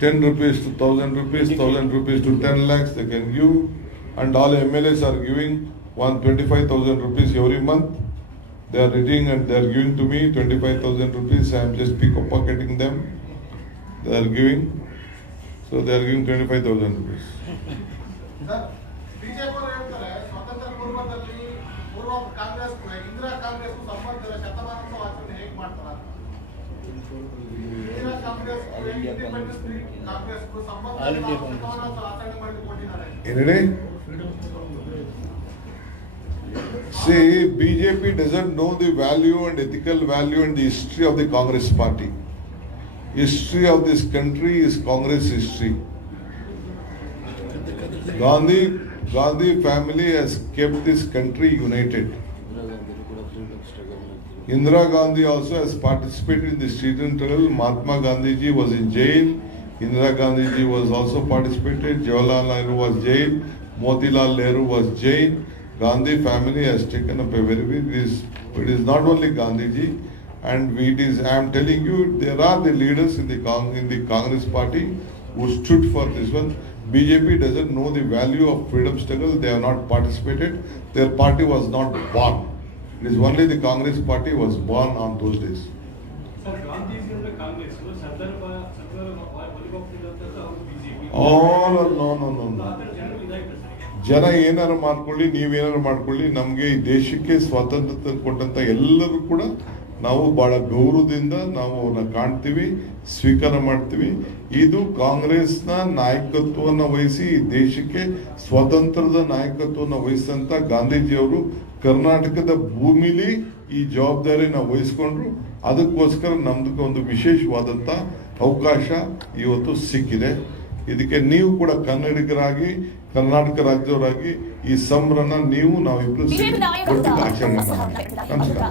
10 rupees to 1,000 rupees, 1,000 rupees to 10 lakhs they can give, and all MLAs are giving 125,000 rupees every month. They are reading and they are giving to me 25,000 rupees. I am just pocketing them. They are giving. So they are giving 25,000 rupees. Sir, BJP ಹೇಳ್ತಾರೆ ಸ್ವತಂತ್ರ ಪೂರ್ವ ಕಾಂಗ್ರೆಸ್ ಇಂದಿರಾ ಕಾಂಗ್ರೆಸ್ ಸಂಬಂಧ ಶತಮಾನೋತ್ಸವ ಆಚರಣೆ ಹೇಗೆ ಮಾಡ್ತಾರ? Indira Congress independence Congress ಸಂಬಂಧ ಶತಮಾನೋತ್ಸವ ಆಚರಣೆ ಮಾಡಿಕೊಂಡಿದ್ದಾರೆ. See, BJP doesn't know the value and ethical value and the history of the Congress party. History of this country is Congress history. Gandhi family has kept this country united. Indira Gandhi also has participated in the freedom struggle. Mahatma Gandhi ji was in jail. Indira Gandhi ji was also participated. Jawaharlal Nehru was jailed. Motilal Nehru was jailed. Gandhi family has taken up a very big risk. It is not only Gandhi ji, and it is. I am telling you, there are the leaders in the Congress party who stood for this one. BJP doesn't know the value of freedom struggle. They have not participated. Their party was not born. It is only the Congress party was born on those days. Sir, Gandhi is the Congress. Oh no. ಜನ ಏನಾರು ಮಾಡ್ಕೊಳ್ಳಿ, ನೀವೇನಾರು ಮಾಡ್ಕೊಳ್ಳಿ, ನಮಗೆ ಈ ದೇಶಕ್ಕೆ ಸ್ವಾತಂತ್ರ್ಯ ಕೊಟ್ಟಂತ ಎಲ್ಲರೂ ಕೂಡ ನಾವು ಬಹಳ ಗೌರವದಿಂದ ನಾವು ಅವ್ರನ್ನ ಕಾಣ್ತೀವಿ, ಸ್ವೀಕಾರ ಮಾಡ್ತೀವಿ. ಇದು ಕಾಂಗ್ರೆಸ್ನ ನಾಯಕತ್ವವನ್ನು ವಹಿಸಿ ಈ ದೇಶಕ್ಕೆ ಸ್ವಾತಂತ್ರ್ಯದ ನಾಯಕತ್ವವನ್ನು ವಹಿಸಿದಂತ ಗಾಂಧೀಜಿಯವರು ಕರ್ನಾಟಕದ ಭೂಮಿಲಿ ಈ ಜವಾಬ್ದಾರಿನ ವಹಿಸ್ಕೊಂಡ್ರು. ಅದಕ್ಕೋಸ್ಕರ ನಮ್ದಕ್ಕೆ ಒಂದು ವಿಶೇಷವಾದಂತ ಅವಕಾಶ ಇವತ್ತು ಸಿಕ್ಕಿದೆ. ಇದಕ್ಕೆ ನೀವು ಕೂಡ ಕನ್ನಡಿಗರಾಗಿ, ಕರ್ನಾಟಕ ರಾಜ್ಯವರಾಗಿ ಈ ಸಂಭ್ರಮ ನಾವಿಬ್ರು ಆಚರಣೆ ಮಾಡೋಣ. ನಮಸ್ಕಾರ.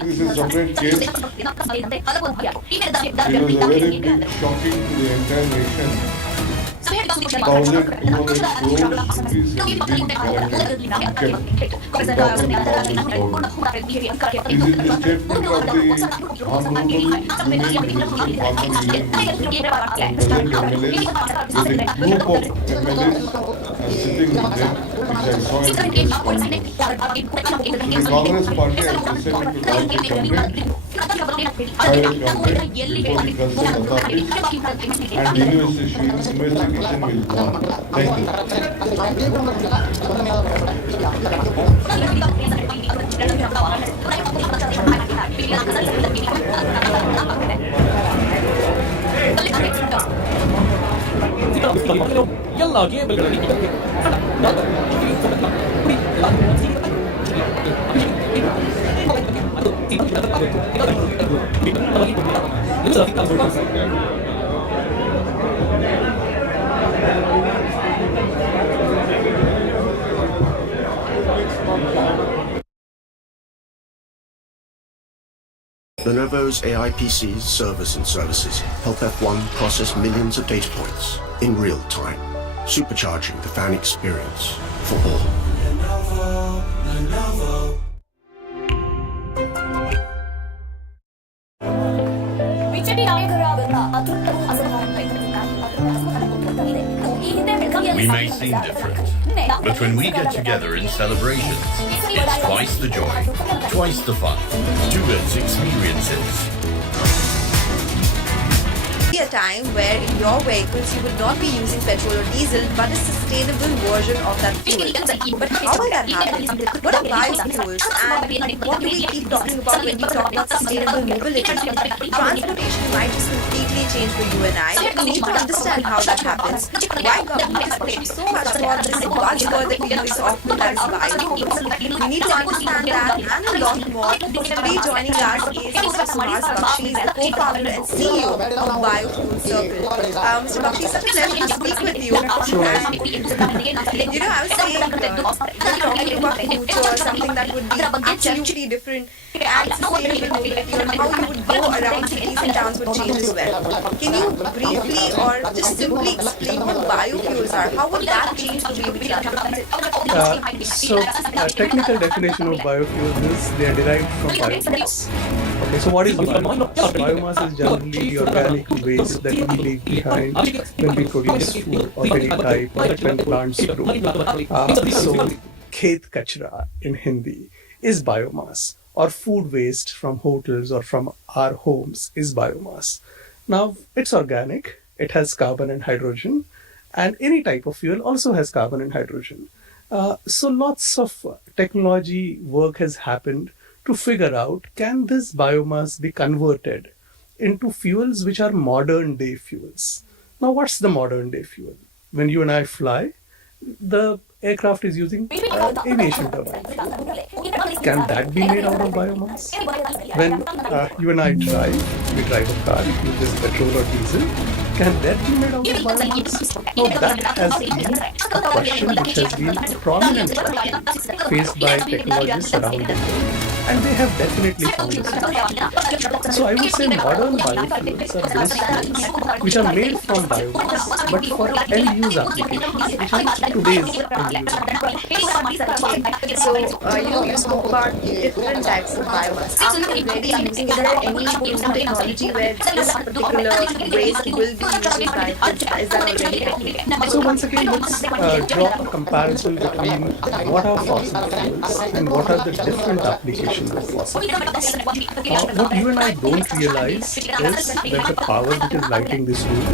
This is a separate case. It was a very big shocking to the entire nation. 1,200 crores rupees have been collected and kept on top of the government. This is the statement of the Honorable Union Minister, former Union Minister, and present MLAs. With a group of MLAs sitting with them, which I saw in the press conference. The Congress party has decided to launch a complaint, private complaint before the concerned authorities, and the investigation will go on. Thank you. ಎಲ್ಲ ಕೇಬಲ್ಗಳಿಗೆ Lenovo's AI PCs, servers and services help F1 process millions of data points in real time, supercharging the fan experience for all. Lenovo. We may seem different, but when we get together in celebrations, it's twice the joy, twice the fun, 2x experiences. A time where in your vehicles you would not be using petrol or diesel but a sustainable version of that fuel. But how will that happen? What are biofuels and what do we keep talking about when we talk about sustainable mobility? Transportation might just completely change for you and I. We need to understand how that happens. Why government is pushing so much for this buzzword that we use often that is biofuels. We need to understand that and a lot more. Today joining us is Mr. Kumar Bakshi, the co-founder and CEO of Biofuel Circle. Mr. Bakshi, such a pleasure to speak with you. And, I was saying, talking about future or something that would be absolutely different and sustainable mobility, or how you would go around cities and towns would change as well. Can you briefly or just simply explain what biofuels are? How would that change the way we Technical definition of biofuels is they are derived from biomass. Okay, so what is biomass? Biomass is generally the organic waste waste that we leave behind when we produce food of any type or when plants grow. So, khet kachra in Hindi is biomass, or food waste from hotels or from our homes is biomass. Now, it's organic, it has carbon and hydrogen, and any type of fuel also has carbon and hydrogen. So lots of technology work has happened to figure out, can this biomass be converted into fuels which are modern day fuels? Now, what's the modern day fuel? When you and I fly, the aircraft is using aviation turbine. Can that be made out of biomass? When you and I drive, we drive a car, it uses petrol or diesel. Can that be made out of biomass? No, that has been a question which has been a prominent question faced by technologists around the world, and they have definitely found a solution. So I would say modern biofuels are those fuels which are made from biomass, but for end-use applications, which are today's end-use. So, you spoke about different types of biomass. Are we already using, is there any proven technology where this particular waste will be used in biofuels? Is that already happening? So once again, let's draw a comparison between what are fossil fuels and what are the different applications of fossil fuels. What you and I don't realize is that the power which is lighting this room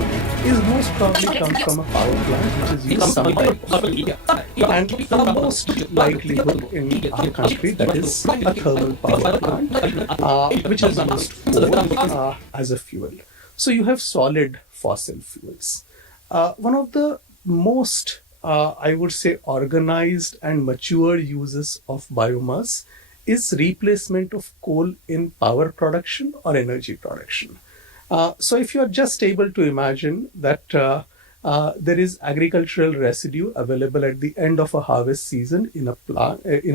is most probably comes from a power plant which is used some type of fuel. And the most likelihood in our country, that is a thermal power plant, which is used for as a fuel. So you have solid fossil fuels. One of the most, I would say, organized and mature uses of biomass is replacement of coal in power production or energy production. So if you are just able to imagine that there is agricultural residue available at the end of a harvest season in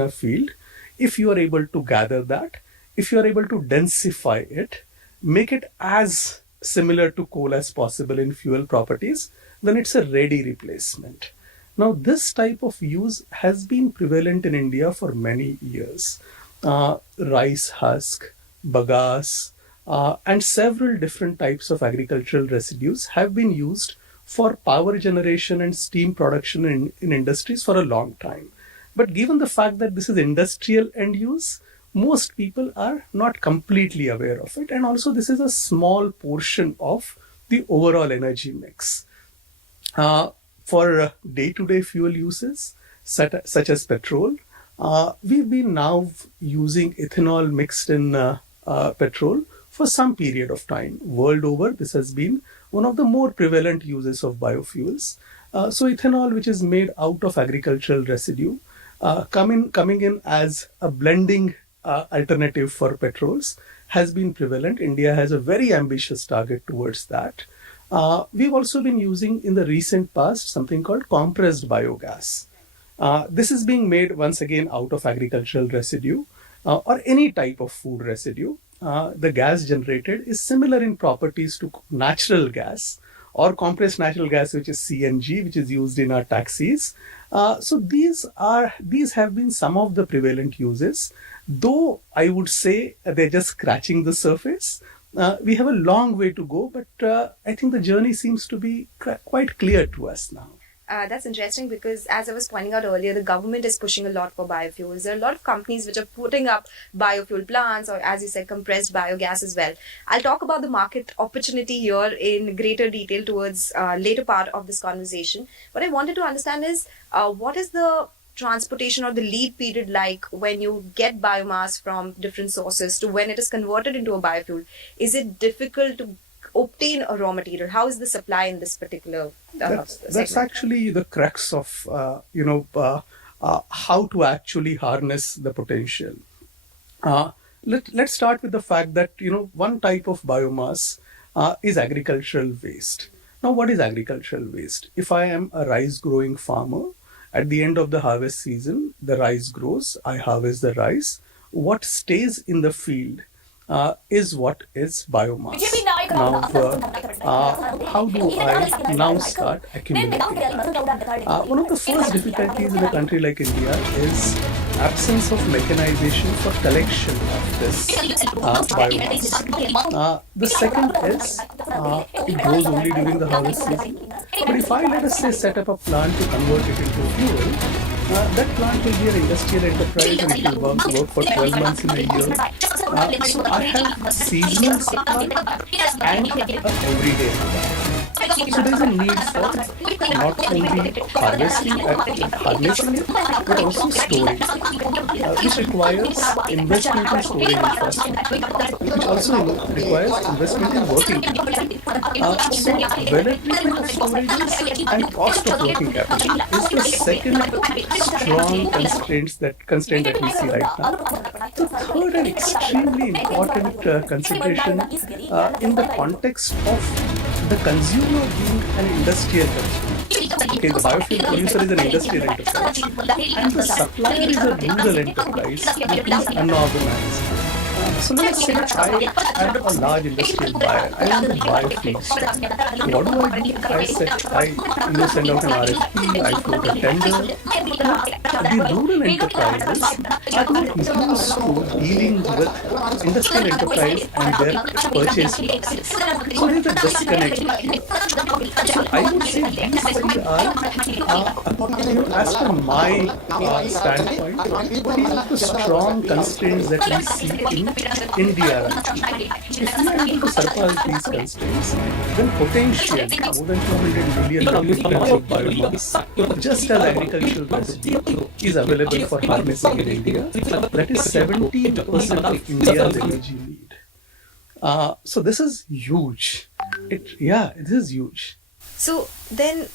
a field, if you are able to gather that, if you are able to densify it, make it as similar to coal as possible in fuel properties, then it's a ready replacement. Now, this type of use has been prevalent in India for many years. Rice husk, bagasse, and several different types of agricultural residues have been used for power generation and steam production in industries for a long time. But given the fact that this is industrial end use, most people are not completely aware of it. And also this is a small portion of the overall energy mix. For day-to-day fuel uses, such as petrol, we've been now using ethanol mixed in petrol for some period of time. World over, this has been one of the more prevalent uses of biofuels. So ethanol, which is made out of agricultural residue, coming in as a blending alternative for petrols, has been prevalent. India has a very ambitious target towards that. We've also been using in the recent past something called compressed biogas. This is being made once again out of agricultural residue or any type of food residue. The gas generated is similar in properties to natural gas or compressed natural gas, which is CNG, which is used in our taxis. So these have been some of the prevalent uses, though I would say they're just scratching the surface. We have a long way to go, but I think the journey seems to be quite clear to us now. That's interesting because, as I was pointing out earlier, the government is pushing a lot for biofuels. There are a lot of companies which are putting up biofuel plants or, as you said, compressed biogas as well. I'll talk about the market opportunity here in greater detail towards later part of this conversation. What I wanted to understand is what is the transportation or the lead period like when you get biomass from different sources to when it is converted into a biofuel? Is it difficult to obtain a raw material? How is the supply in this particular that's actually the crux of how to actually harness the potential. Let's start with the fact that one type of biomass is agricultural waste. Now, what is agricultural waste? If I am a rice growing farmer, at the end of the harvest season, the rice grows, I harvest the rice. What stays in the field is what is biomass. Now, how do I now start accumulating that? One of the first difficulties in a country like India is absence of mechanization for collection of this biomass. The second is it grows only during the harvest season. But if I, let us say, set up a plant to convert it into fuel, that plant will be an industrial enterprise and it will work for 12 months in a year. So I have seasonal supply and everyday supply. So there is a need for not only harnessing it, but also storage, which requires investment in storage infrastructure, which also requires investment in working capital. So availability of storages and cost of working capital is the second strong constraint that we see right now. The third and extremely important consideration in the context of the consumer being an industrial consumer. Okay, the biofuel producer is an industrial enterprise and the supplier is a rural enterprise that is unorganized. So let's say that I am a large industrial buyer. I want to buy feedstock. What do I do? I send out an RFP, I float a tender. The rural enterprises are not used to dealing with industrial enterprise and their purchase. So there is a disconnect here. So I would say these three are, as per my standpoint, three of the strong constraints that we see in DRI. If we are able to surpass these constraints, then potentially more than 200 million metric tons of biomass, just as agricultural residue, is available for harnessing in India. That is 70% of India's energy need. So this is huge. This is huge. So then,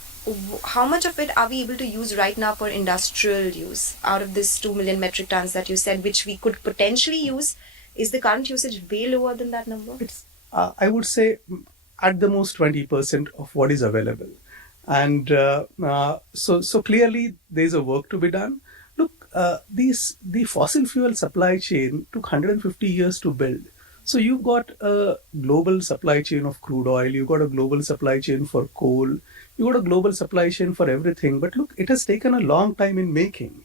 how much of it are we able to use right now for industrial use out of this 2 million metric tons that you said, which we could potentially use? Is the current usage way lower than that number? It's, I would say, at the most 20% of what is available. And so clearly there's a work to be done. Look, the fossil fuel supply chain took 150 years to build. So you've got a global supply chain of crude oil, you've got a global supply chain for coal, you've got a global supply chain for everything. But look, it has taken a long time in making.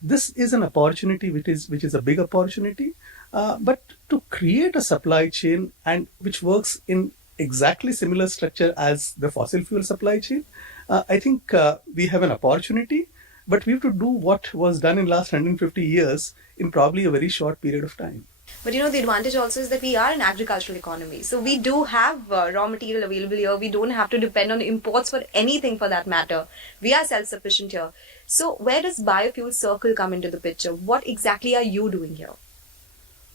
This is an opportunity which is a big opportunity. But to create a supply chain and which works in exactly similar structure as the fossil fuel supply chain, I think we have an opportunity, but we have to do what was done in last 150 years in probably a very short period of time. But the advantage also is that we are an agricultural economy. So we do have raw material available here. We don't have to depend on imports for anything for that matter. We are self-sufficient here. So where does Biofuel Circle come into the picture? What exactly are you doing here?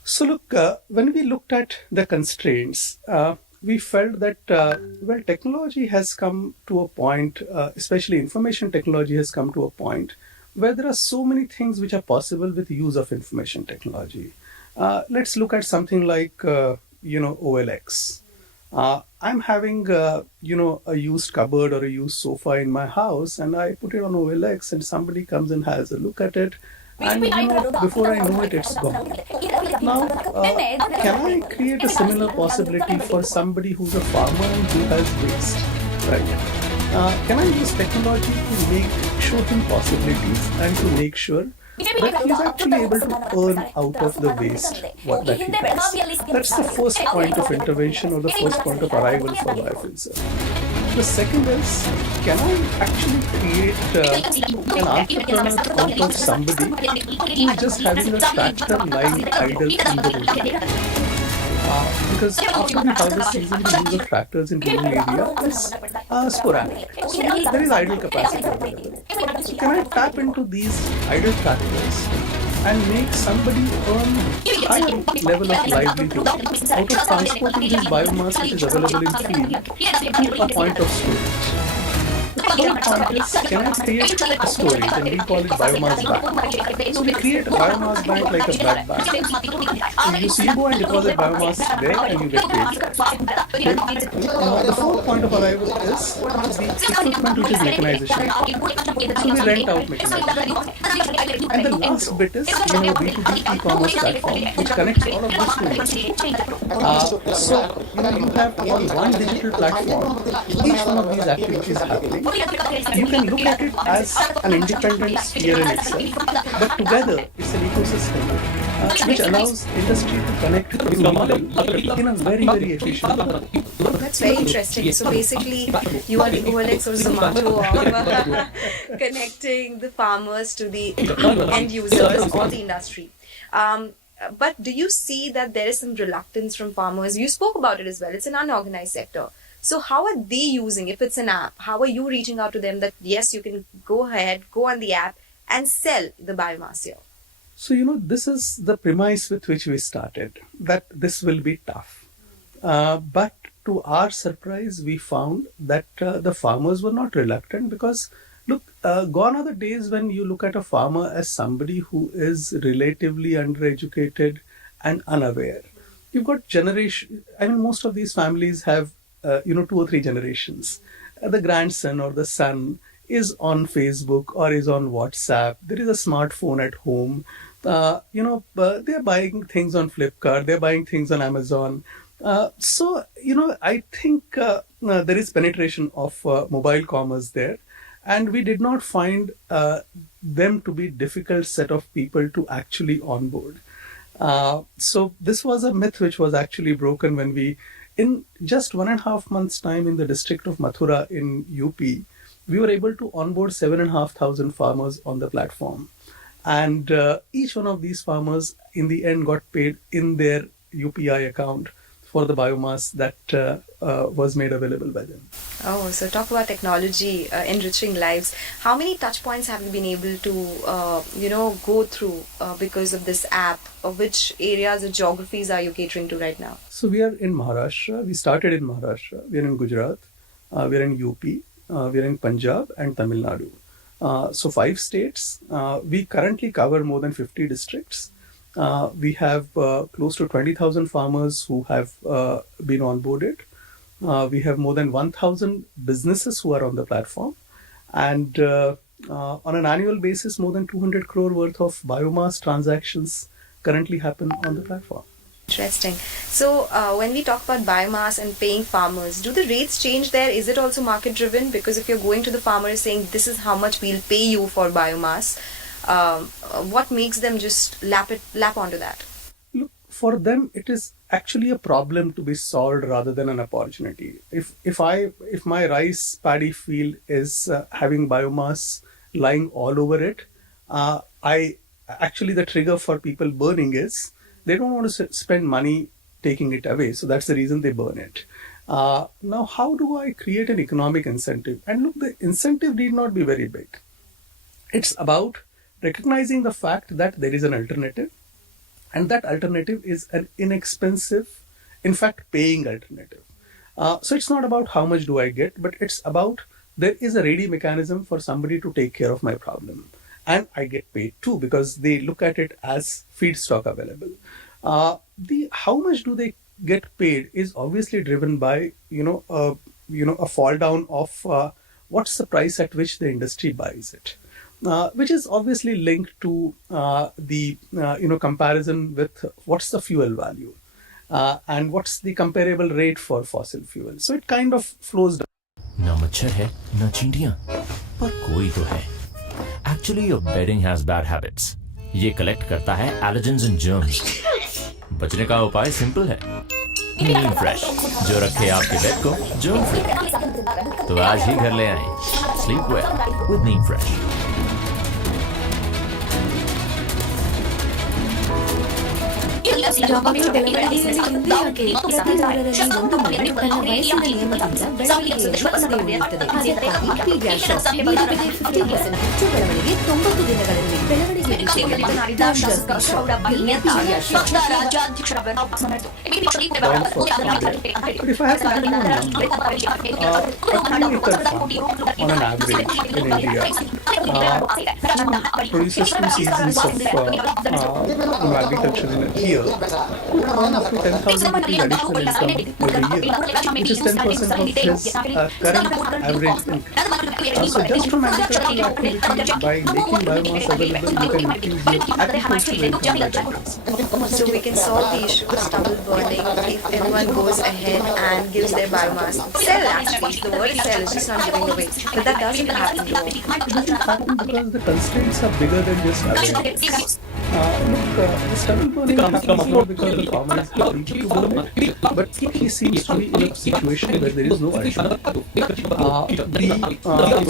So look, when we looked at the constraints, we felt that, technology has come to a point, especially information technology has come to a point where there are so many things which are possible with use of information technology. Let's look at something like, OLX. I'm having, a used cupboard or a used sofa in my house and I put it on OLX and somebody comes and has a look at it. And before I know it, it's gone. Now, can I create a similar possibility for somebody who's a farmer and who has waste? Right? Can I use technology to show him possibilities and to make sure that he's actually able to earn out of the waste that he has? That's the first point of intervention or the first point of arrival for Biofuel. The second is, can I actually create an entrepreneur out of somebody who is just having a tractor lying idle in the road? Because after the harvest season, the use of tractors in rural area is sporadic. So there is idle capacity available. So can I tap into these idle tractors and make somebody earn higher level of livelihood out of transporting this biomass which is available in field to a point of storage? The third point is, can I create a storage, and we call it biomass bank. So we create a biomass bank like a blood bank. So you go and deposit biomass there and you get paid. The fourth point of arrival is the equipment which is mechanization. So we rent out mechanization. And the last bit is, we have a B2B e-commerce platform which connects all of this together. So you have on one digital platform each one of these activities happening. you can look at it as an independent sphere in itself, but together it's an ecosystem which allows industry to connect to the model in a very, very efficient manner. That's very interesting. So basically, you are the OLX or Zomato of connecting the farmers to the end users or the industry. But do you see that there is some reluctance from farmers? You spoke about it as well. It's an unorganized sector. So how are they using? If it's an app, how are you reaching out to them that yes, you can go ahead, go on the app and sell the biomass here? So, this is the premise with which we started, that this will be tough. But to our surprise, we found that the farmers were not reluctant because, look, gone are the days when you look at a farmer as somebody who is relatively undereducated and unaware. You've got most of these families have, 2 or 3 generations. The grandson or the son is on Facebook or is on WhatsApp. There is a smartphone at home. They're buying things on Flipkart. They're buying things on Amazon. I think there is penetration of mobile commerce there. And we did not find them to be difficult set of people to actually onboard. So this was a myth which was actually broken when we, in just 1.5 months' time in the district of Mathura in UP, we were able to onboard 7,500 farmers on the platform. And each one of these farmers in the end got paid in their UPI account for the biomass that was made available by them. Oh, so talk about technology enriching lives. How many touch points have you been able to, go through because of this app? Which areas or geographies are you catering to right now? So we are in Maharashtra. We started in Maharashtra. We are in Gujarat. We are in UP. We are in Punjab and Tamil Nadu. So 5 states. We currently cover more than 50 districts. We have close to 20,000 farmers who have been onboarded. We have more than 1,000 businesses who are on the platform. And on an annual basis, more than 200 crore worth of biomass transactions currently happen on the platform. Interesting. So when we talk about biomass and paying farmers, do the rates change there? Is it also market driven? Because if you're going to the farmers saying this is how much we'll pay you for biomass, what makes them just lap onto that? Look, for them, it is actually a problem to be solved rather than an opportunity. If my rice paddy field is having biomass lying all over it, the trigger for people burning is they don't want to spend money taking it away. So that's the reason they burn it. Now, how do I create an economic incentive? And look, the incentive need not be very big. It's about recognizing the fact that there is an alternative, and that alternative is an inexpensive, in fact, paying alternative. So it's not about how much do I get, but it's about there is a ready mechanism for somebody to take care of my problem. And I get paid too because they look at it as feedstock available. How much do they get paid is obviously driven by a fall down of what's the price at which the industry buys it. Which is obviously linked to the comparison with what's the fuel value and what's the comparable rate for fossil fuel. So it kind of flows down. ना मच्छर है ना चींटियां, पर कोई तो है. Actually, your bedding has bad habits. ये कलेक्ट करता है allergens and germs. बचने का उपाय सिंपल है. नीम फ्रेश, जो रखे आपके बेड को germ free. तो आज ही घर ले आएं. Sleep well with Neem fresh. ಪ್ರತಿ ಬೆಳವಣಿಗೆಯಲ್ಲಿ ಇಂದ್ರಿಯಕ್ಕೆ ಪ್ರತಿಯೊಬ್ಬರಲ್ಲಿ ಒಂದು ಮಗು ತನ್ನ ವಯಸ್ಸಿನ ನಿಯಮದಿಂದ ಬೆಳವಣಿಗೆಯಲ್ಲಿ ಅನುಭವಿಸುತ್ತದೆ. ಇದಕ್ಕಾಗಿ ಪೀಡಿಯಾಶಾಪ್ ನೀಡುತ್ತದೆ 50% ಹೆಚ್ಚು ಬೆಳವಣಿಗೆ 90 ದಿನಗಳಲ್ಲಿ ಬೆಳವಣಿಗೆ ವಿಷಯದಲ್ಲಿ on an average in India produces 2 seasons of agriculture in a year to earn up to 10,000 rupees additional income every year, which is 10% of his current average income. So just from agricultural activity, by making biomass available, you and increase your agricultural income by 10%. So we can solve the issue of stubble burning if everyone goes ahead and gives their biomass. Sell actually, the word sell is just not giving away. But that doesn't happen though. It doesn't happen because the constraints are bigger than just awareness. The stubble burning happens not because the farmer is completely to burn it, but he seems to be in a situation where there is no alternative.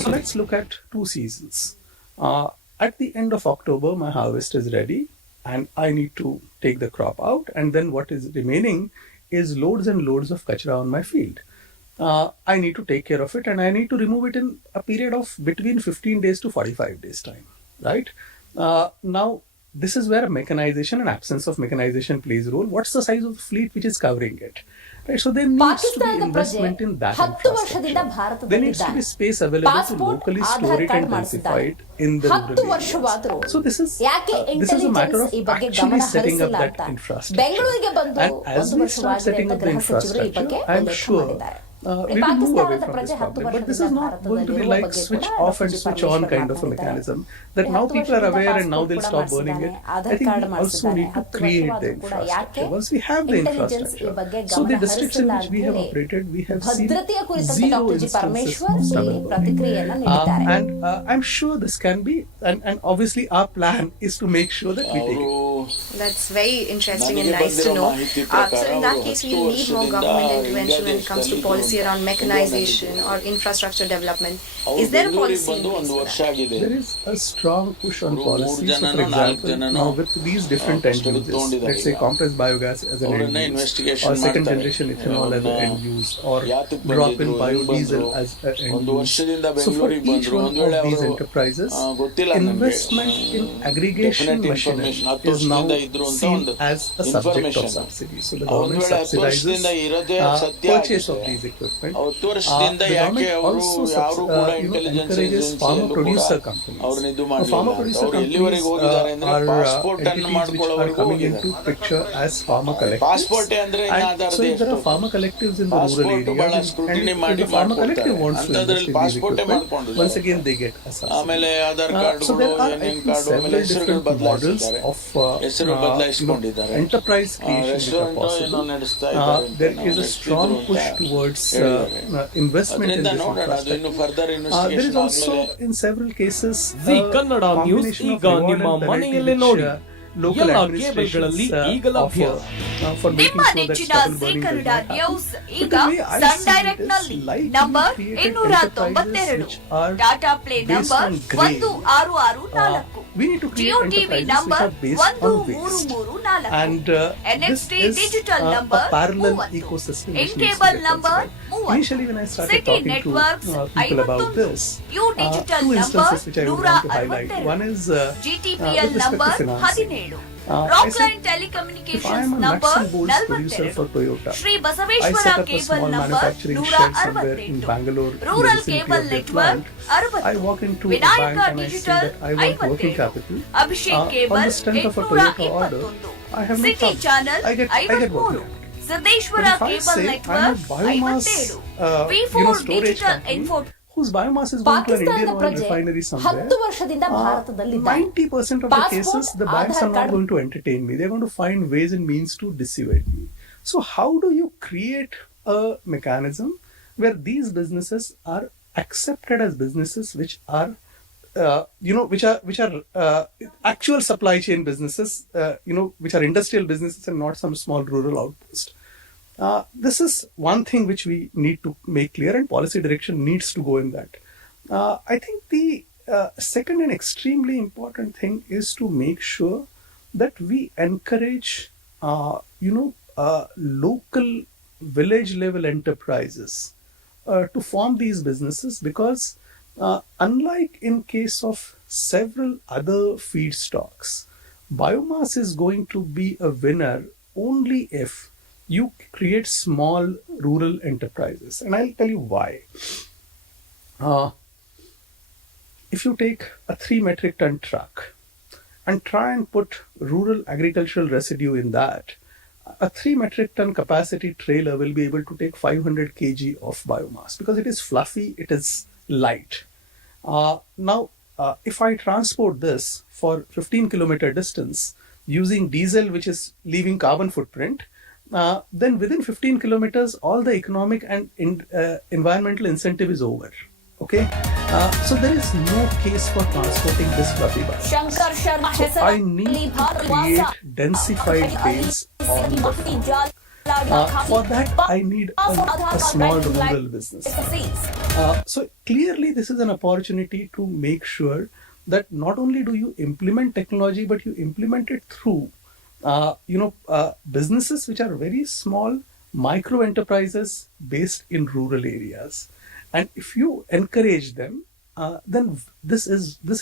So let's look at 2 seasons. At the end of October, my harvest is ready and I need to take the crop out, and then what is remaining is loads and loads of kachra on my field. I need to take care of it and I need to remove it in a period of between 15 days to 45 days time, right? Now, this is where mechanization and absence of mechanization plays a role. What's the size of the fleet which is covering it? Right, so there needs to be investment in that infrastructure. There needs to be space available to locally store it and densify it in the rural areas. So this is a matter of actually setting up that infrastructure. And as we start setting up the infrastructure, I'm sure we will move away from this problem. But this is not going to be like switch off and switch on kind of a mechanism that now people are aware and now they'll stop burning it. I think we also need to create the infrastructure. Once we have the infrastructure, so the districts in which we have operated, we have seen 0 instances of stubble burning. And I'm sure this can be, and obviously our plan is to make sure that we take it. That's very interesting and nice to know. So in that case, we need more government intervention when it comes to policy around mechanization or infrastructure development. Is there a policy in place for that? There is a strong push on policy. So for example, now with these different end uses, let's say compressed biogas as an end use, or second generation ethanol as an end use, or drop in biodiesel as an end use. So for each one of these enterprises, investment in aggregation machinery is now seen as a subject of subsidy. So the government subsidizes purchase of these equipment. The government also encourages farmer producer companies. Farmer producer companies are entities which are coming into picture as farmer collectives. And so if there are farmer collectives in the rural areas, and if the farmer collective wants to invest in these equipment, once again they get a subsidy. So there are I think several different models of enterprise creation which are possible. There is a strong push towards investment in this infrastructure. There is also in several cases Zee Kannada News combination of ಈಗ reward ನಿಮ್ಮ and ಮನೆಯಲ್ಲೇ penalty ನೋಡಿ which local ಎಲ್ಲ administrations ಕೇಬಲ್ಗಳಲ್ಲಿ ಈಗ ಲಭ್ಯ for making ನಿಮ್ಮ sure that ನೆಚ್ಚಿನ stubble Zee burning does Kannada not happen. News ಈಗ But the way I Sun see direct it ನಲ್ಲಿ is like number we created 292 enterprises which are Tata Play based number on grey. 1664 We need to create Jio TV enterprises which number are based on waste. 1334 And this NXT is digital a number parallel 30. ecosystem which In needs to cable get number considered. 30. Initially when I started City talking networks to people about 51. this, You digital two number instances which I would want to highlight. 162. One is GTPL with respect number to financing. 17 I Rockline said, if I Telecommunications am a number nuts and bolts producer 42 for Toyota, Shri I Basaveshwara set up a cable small number manufacturing shed somewhere in 168 Bangalore in the rural vicinity cable of their network plant. I walk into a Vinayaka bank and I say digital that I want working 57 capital. Abhishek On cable the strength of a Toyota order, 821 I have no city problem. Channel I get working 53 capital. Siddeshwara But if I cable say I'm a network biomass, 57 V4 storage digital company info whose biomass is going to an ಪಾಕಿಸ್ತಾನದ Indian oil ಪ್ರಜೆ refinery somewhere. 10 ವರ್ಷದಿಂದ ಭಾರತದಲ್ಲಿದ್ದಾರೆ 90% of the cases, the banks are not going to entertain me. They're going to find ways and means to dissuade me. So how do you create a mechanism where these businesses are accepted as businesses which are which are actual supply chain businesses, which are industrial businesses and not some small rural outpost. This is one thing which we need to make clear, and policy direction needs to go in that. I think the second and extremely important thing is to make sure that we encourage, local village level enterprises to form these businesses, because unlike in case of several other feedstocks, biomass is going to be a winner only if you create small rural enterprises. And I'll tell you why. If you take a 3 metric ton truck and try and put rural agricultural residue in that, a 3 metric ton capacity trailer will be able to take 500 kg of biomass because it is fluffy, it is light. Now, if I transport this for 15-kilometer distance using diesel, which is leaving carbon footprint, then within 15 kilometers, all the economic and environmental incentive is over. Okay, so there is no case for transporting this fluffy bike. So I need to create densified base on the farm. For that, I need a small rural business. So clearly, this is an opportunity to make sure that not only do you implement technology, but you implement it through, businesses which are very small, micro enterprises based in rural areas. And if you encourage them, then this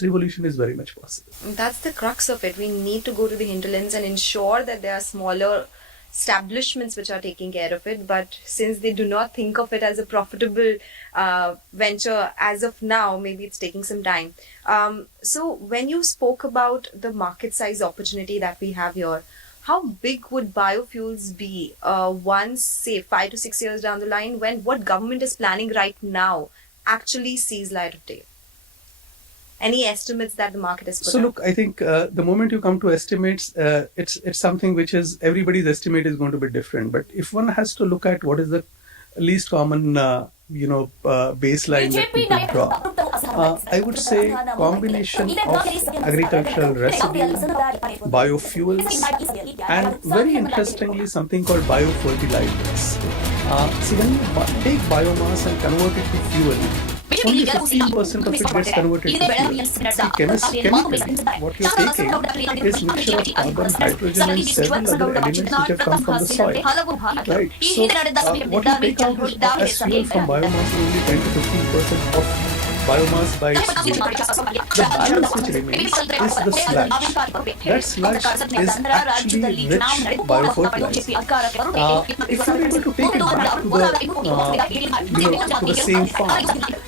revolution is very much possible. That's the crux of it. We need to go to the hinterlands and ensure that there are smaller establishments which are taking care of it. But since they do not think of it as a profitable venture as of now, maybe it's taking some time. So when you spoke about the market size opportunity that we have here, how big would biofuels be once, say, 5 to 6 years down the line, when what government is planning right now actually sees light of day? Any estimates that the market has put So up? look, I think the moment you come to estimates, it's something which is everybody's estimate is going to be different. But if one has to look at what is the least common baseline that people draw, I would say combination of agricultural residue, biofuels, and very interestingly something called biofertilizers. See, when you take biomass and convert it to fuel, only 15% of it gets converted to fuel. See, chemically, what you're taking is mixture of carbon, hydrogen, and several other elements which have come from the soil. Right. So, what you take out as fuel from biomass is only 10 to 15% of biomass by its weight. The balance which remains is the sludge. That sludge is actually rich biofertilizer. If you're able to take it back to the same farm,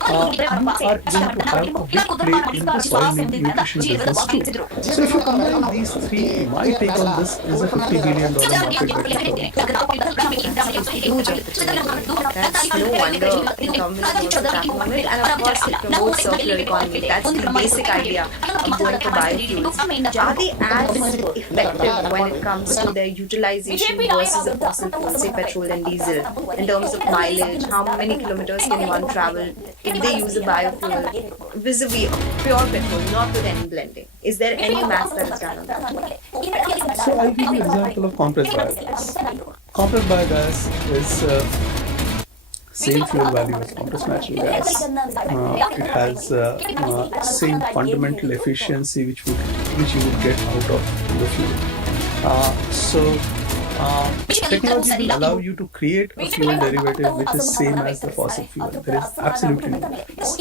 you are going to have a big play in the soil nutrition business too. So if you combine these three, my take on this is a $50 billion market that Huge opportunity. That's no wonder the government is at that moment. And of course, it promotes circular economy. That's the basic idea of going for biofuels. Are they as effective when it comes to their utilization versus a fossil fuel, say petrol and diesel, in terms of mileage? How many kilometers can one travel if they use a biofuel vis-a-vis pure petrol, not with any blending? Is there any math that is done on that? So I'll give you an example of compressed biogas. Compressed biogas is same fuel value as compressed natural gas. It has same fundamental efficiency which you would get out of the fuel. Technology will allow you to create a fuel derivative which is same as the fossil fuel. There is absolutely no difference.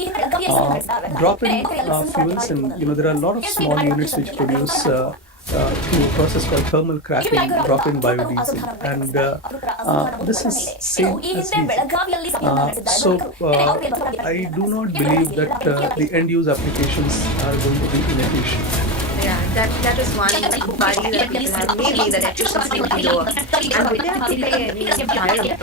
Drop-in fuels, and there are a lot of small units which produce through a process called thermal cracking, drop-in biodiesel, and this is same as diesel. I do not believe that the end-use applications are going to be inefficient. Yeah, that is one worry that people have. Maybe that efficiency will be lower. And would they have to pay any higher?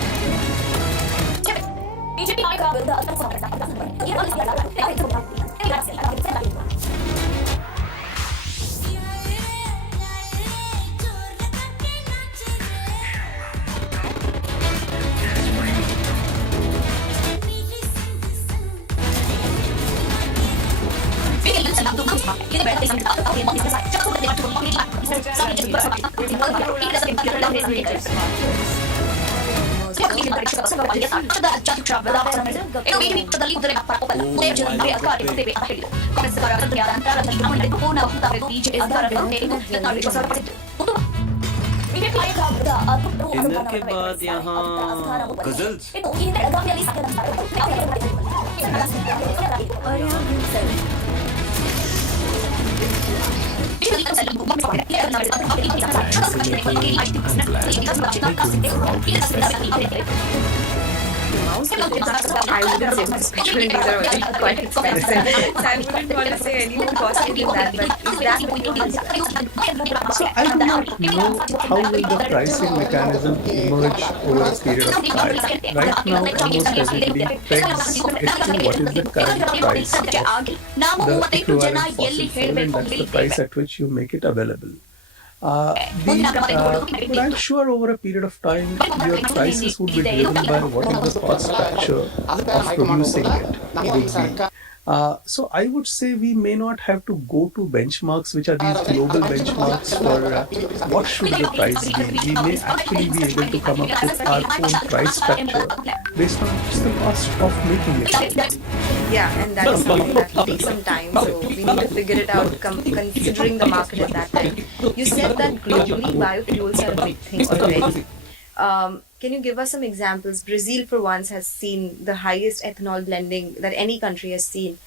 Dinner के बाद यहाँ ghazals the mouse biscuits, I wouldn't say because petrol and diesel are already quite expensive. So I wouldn't want to say any more costly than that, but is that what you want? So I do not know how will the pricing mechanism emerge over a period of time. Right now, almost everybody pegs it to what is the current price of the equivalent fossil fuel, and that's the price at which you make it available. But I'm sure over a period of time, your prices would be driven by what is the cost structure of producing it would be. So I would say we may not have to go to benchmarks, which are these global benchmarks for what should the price be. We may actually be able to come up with our own price structure based on just the cost of making it. Yeah, and that's something that will take some time, so we need to figure it out considering the market at that time. You said that globally biofuels are a big thing already. Can you give us some examples? Brazil, for once, has seen the highest ethanol blending that any country has seen.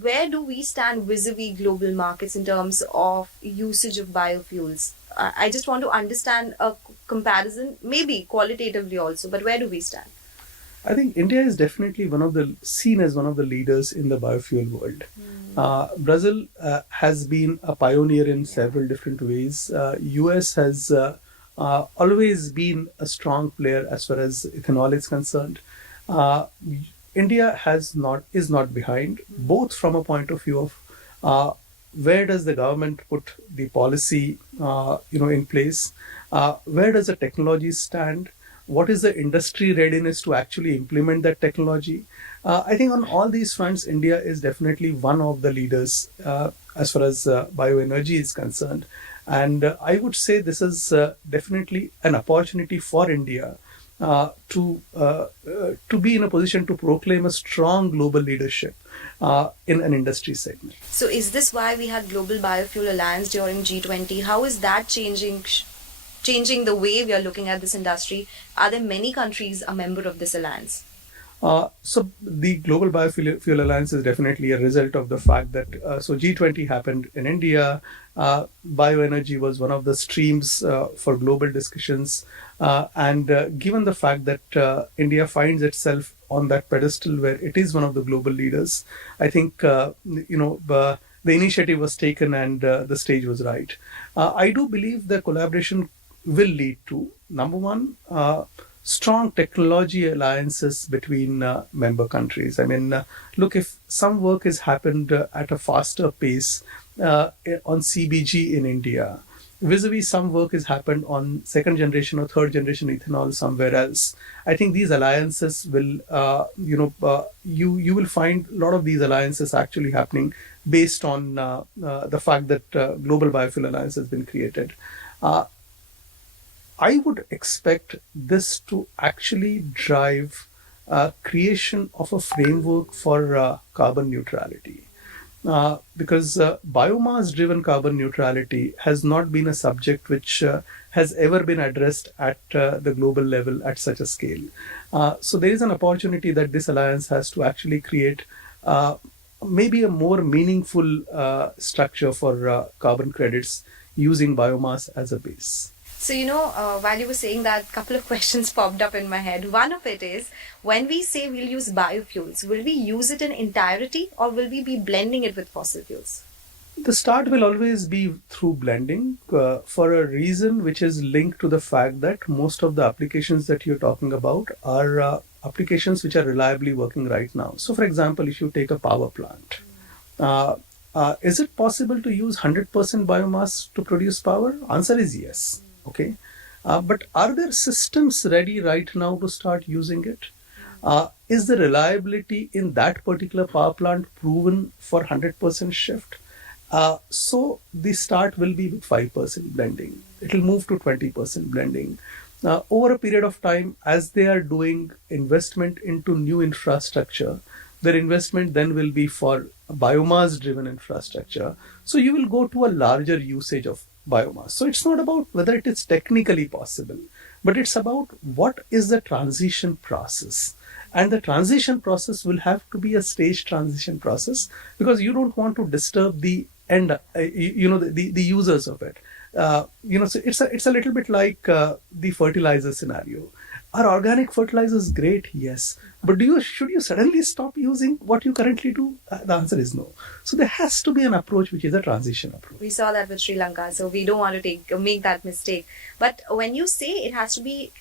Where do we stand vis-a-vis global markets in terms of usage of biofuels? I just want to understand a comparison, maybe qualitatively also, but where do we stand? I think India is definitely seen as one of the leaders in the biofuel world. Brazil has been a pioneer in several different ways. US has always been a strong player as far as ethanol is concerned. India is not behind, both from a point of view of where does the government put the policy in place, where does the technology stand, what is the industry readiness to actually implement that technology. I think on all these fronts, India is definitely one of the leaders as far as bioenergy is concerned. And I would say this is definitely an opportunity for India to be in a position to proclaim a strong global leadership in an industry segment. So is this why we had Global Biofuel Alliance during G20? How is that changing the way we are looking at this industry? Are there many countries a member of this alliance? So the Global Biofuel Alliance is definitely a result of the fact that so G20 happened in India. Bioenergy was one of the streams for global discussions, and given the fact that India finds itself on that pedestal where it is one of the global leaders, I think the initiative was taken and the stage was right. I do believe the collaboration will lead to, number one, strong technology alliances between member countries. I mean, look, if some work has happened at a faster pace on CBG in India, vis-a-vis some work has happened on second generation or third generation ethanol somewhere else, I think these alliances will, you will find a lot of these alliances actually happening based on the fact that Global Biofuel Alliance has been created. I would expect this to actually drive creation of a framework for carbon neutrality. Because biomass-driven carbon neutrality has not been a subject which has ever been addressed at the global level at such a scale. So there is an opportunity that this alliance has to actually create maybe a more meaningful structure for carbon credits using biomass as a base. So, while you were saying that, a couple of questions popped up in my head. One of it is, when we say we'll use biofuels, will we use it in entirety or will we be blending it with fossil fuels? The start will always be through blending for a reason which is linked to the fact that most of the applications that you're talking about are applications which are reliably working right now. So, for example, if you take a power plant, is it possible to use 100% biomass to produce power? Answer is yes. Okay, but are there systems ready right now to start using it? Is the reliability in that particular power plant proven for 100% shift? So the start will be with 5% blending. It will move to 20% blending. Over a period of time, as they are doing investment into new infrastructure, their investment then will be for biomass-driven infrastructure. So you will go to a larger usage of biomass. So it's not about whether it is technically possible, but it's about what is the transition process. And the transition process will have to be a staged transition process because you don't want to disturb the end, the users of it. So it's a little bit like the fertilizer scenario. Are organic fertilizers great? Yes. But should you suddenly stop using what you currently do? The answer is no. So there has to be an approach which is a transition approach. We saw that with Sri Lanka, so we don't want to make that mistake. But when you say it has to be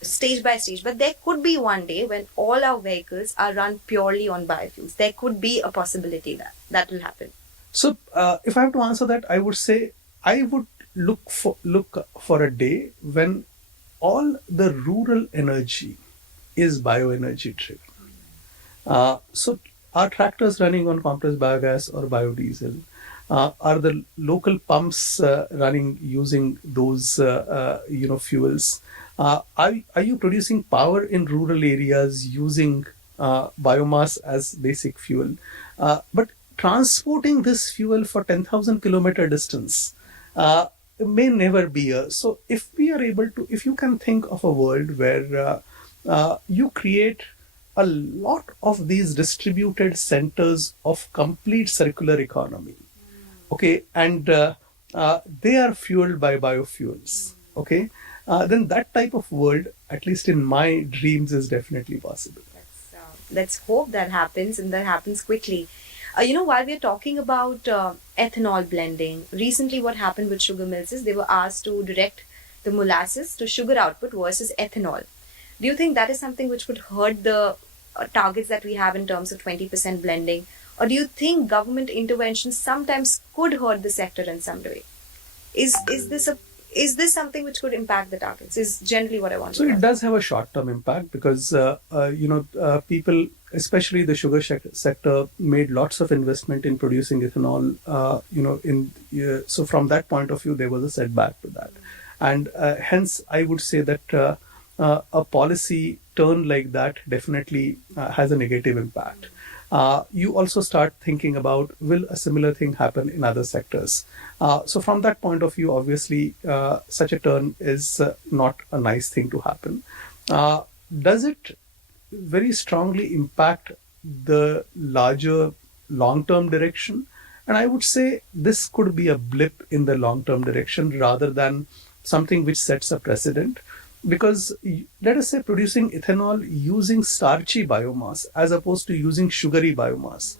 stage by stage, but there could be one day when all our vehicles are run purely on biofuels. There could be a possibility that will happen. So if I have to answer that, I would say I would look for a day when all the rural energy is bioenergy driven. So are tractors running on compressed biogas or biodiesel? Are the local pumps running using those fuels? Are you producing power in rural areas using biomass as basic fuel? But transporting this fuel for 10,000 kilometer distance may never be so if you can think of a world where you create a lot of these distributed centers of complete circular economy, okay, and they are fueled by biofuels, okay, then that type of world, at least in my dreams, is definitely possible. Let's hope that happens, and that happens quickly. While we're talking about ethanol blending, recently what happened with sugar mills is they were asked to direct the molasses to sugar output versus ethanol. Do you think that is something which could hurt the targets that we have in terms of 20% blending? Or do you think government intervention sometimes could hurt the sector in some way? Is this something which could impact the targets? Is generally what I want to know. So it does have a short-term impact because, people, especially the sugar sector, made lots of investment in producing ethanol, so from that point of view, there was a setback to that. And hence, I would say that a policy turn like that definitely has a negative impact. You also start thinking about, will a similar thing happen in other sectors? So from that point of view, obviously, such a turn is not a nice thing to happen. Does it very strongly impact the larger long-term direction? And I would say this could be a blip in the long-term direction rather than something which sets a precedent. Because let us say producing ethanol using starchy biomass as opposed to using sugary biomass.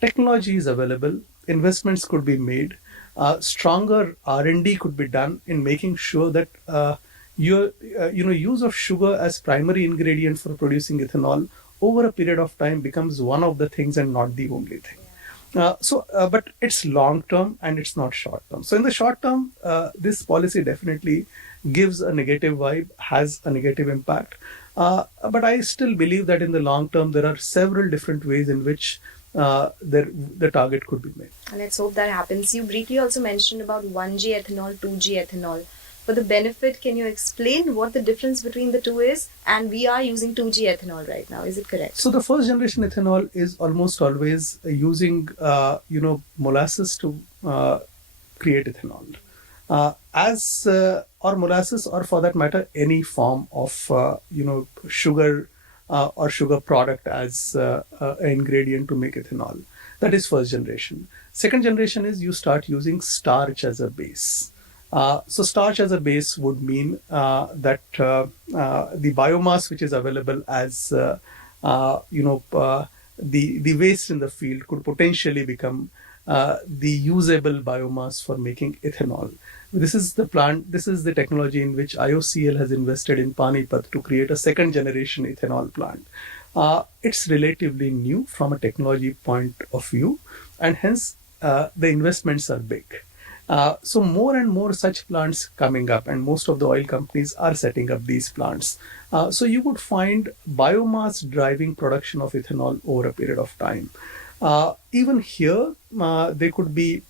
Technology is available, investments could be made, stronger R&D could be done in making sure that your use of sugar as primary ingredient for producing ethanol over a period of time becomes one of the things and not the only thing. But it's long term and it's not short term. So in the short term, this policy definitely gives a negative vibe, has a negative impact. But I still believe that in the long term, there are several different ways in which the target could be made. Let's hope that happens. You briefly also mentioned about 1G ethanol, 2G ethanol. For the benefit, can you explain what the difference between the two is? And we are using 2G ethanol right now. Is it correct? So the first generation ethanol is almost always using, molasses to create ethanol. Or molasses, or for that matter, any form of, sugar or sugar product as an ingredient to make ethanol. That is first generation. Second generation is you start using starch as a base. So starch as a base would mean that the biomass which is available as the waste in the field could potentially become the usable biomass for making ethanol. This is the technology in which IOCL has invested in Panipat to create a second generation ethanol plant. It's relatively new from a technology point of view, and hence the investments are big. So more and more such plants coming up, and most of the oil companies are setting up these plants. So you would find biomass driving production of ethanol over a period of time. Even here, there could be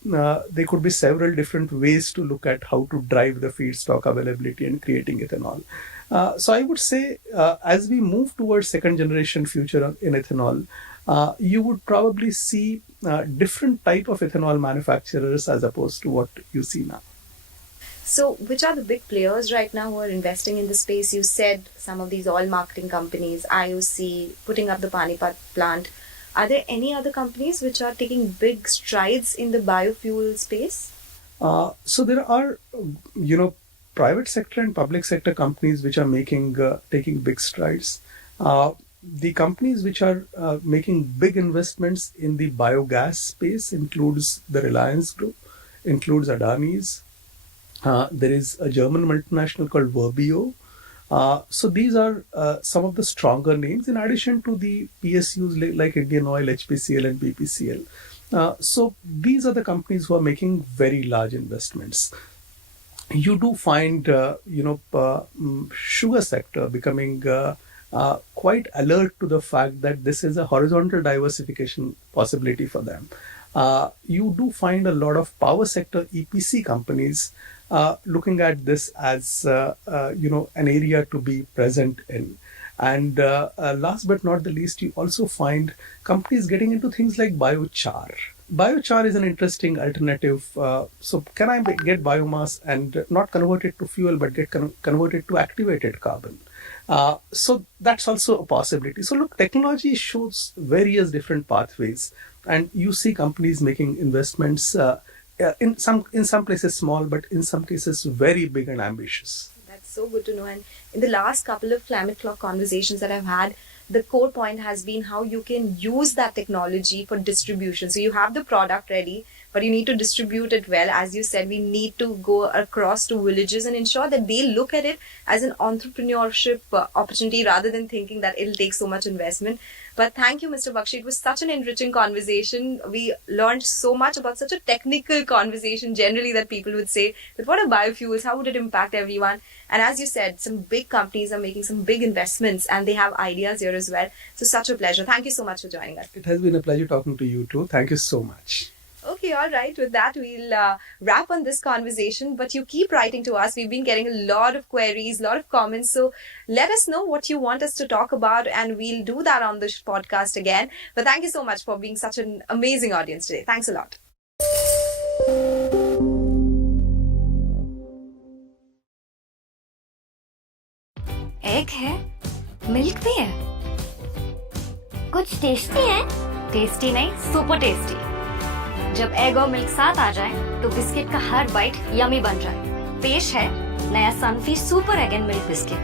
several different ways to look at how to drive the feedstock availability and creating ethanol. So I would say, as we move towards second generation future in ethanol, you would probably see different type of ethanol manufacturers as opposed to what you see now. So which are the big players right now who are investing in the space? You said some of these oil marketing companies, IOC, putting up the Panipat plant. Are there any other companies which are taking big strides in the biofuel space? So there are, private sector and public sector companies which are taking big strides. The companies which are making big investments in the biogas space includes the Reliance Group, includes Adani's. There is a German multinational called Verbio. So these are some of the stronger names in addition to the PSUs like Indian Oil, HPCL and BPCL. So these are the companies who are making very large investments. You do find, sugar sector becoming quite alert to the fact that this is a horizontal diversification possibility for them. You do find a lot of power sector EPC companies looking at this as an area to be present in. And last but not the least, you also find companies getting into things like biochar. Biochar is an interesting alternative. So can I get biomass and not convert it to fuel, but get converted to activated carbon? So that's also a possibility. So look, technology shows various different pathways, and you see companies making investments in some places small, but in some cases very big and ambitious. That's so good to know. And in the last couple of climate clock conversations that I've had, the core point has been how you can use that technology for distribution. So you have the product ready, but you need to distribute it well. As you said, we need to go across to villages and ensure that they look at it as an entrepreneurship opportunity rather than thinking that it'll take so much investment. But thank you, Mr. Bakshi. It was such an enriching conversation. We learned so much about such a technical conversation generally that people would say, but what are biofuels? How would it impact everyone? And as you said, some big companies are making some big investments and they have ideas here as well. So such a pleasure. Thank you so much for joining us. It has been a pleasure talking to you too. Thank you so much. Okay, all right. With that, we'll wrap on this conversation. But you keep writing to us. We've been getting a lot of queries, a lot of comments. So let us know what you want us to talk about, and we'll do that on this podcast again. But thank you so much for being such an amazing audience today. Thanks a lot. Egg है, milk भी है, कुछ tasty है, tasty नहीं super tasty. जब egg और milk साथ आ जाए तो बिस्किट का हर बाइट यमी बन जाए। पेश है नया Sunfeast super egg and milk biscuit.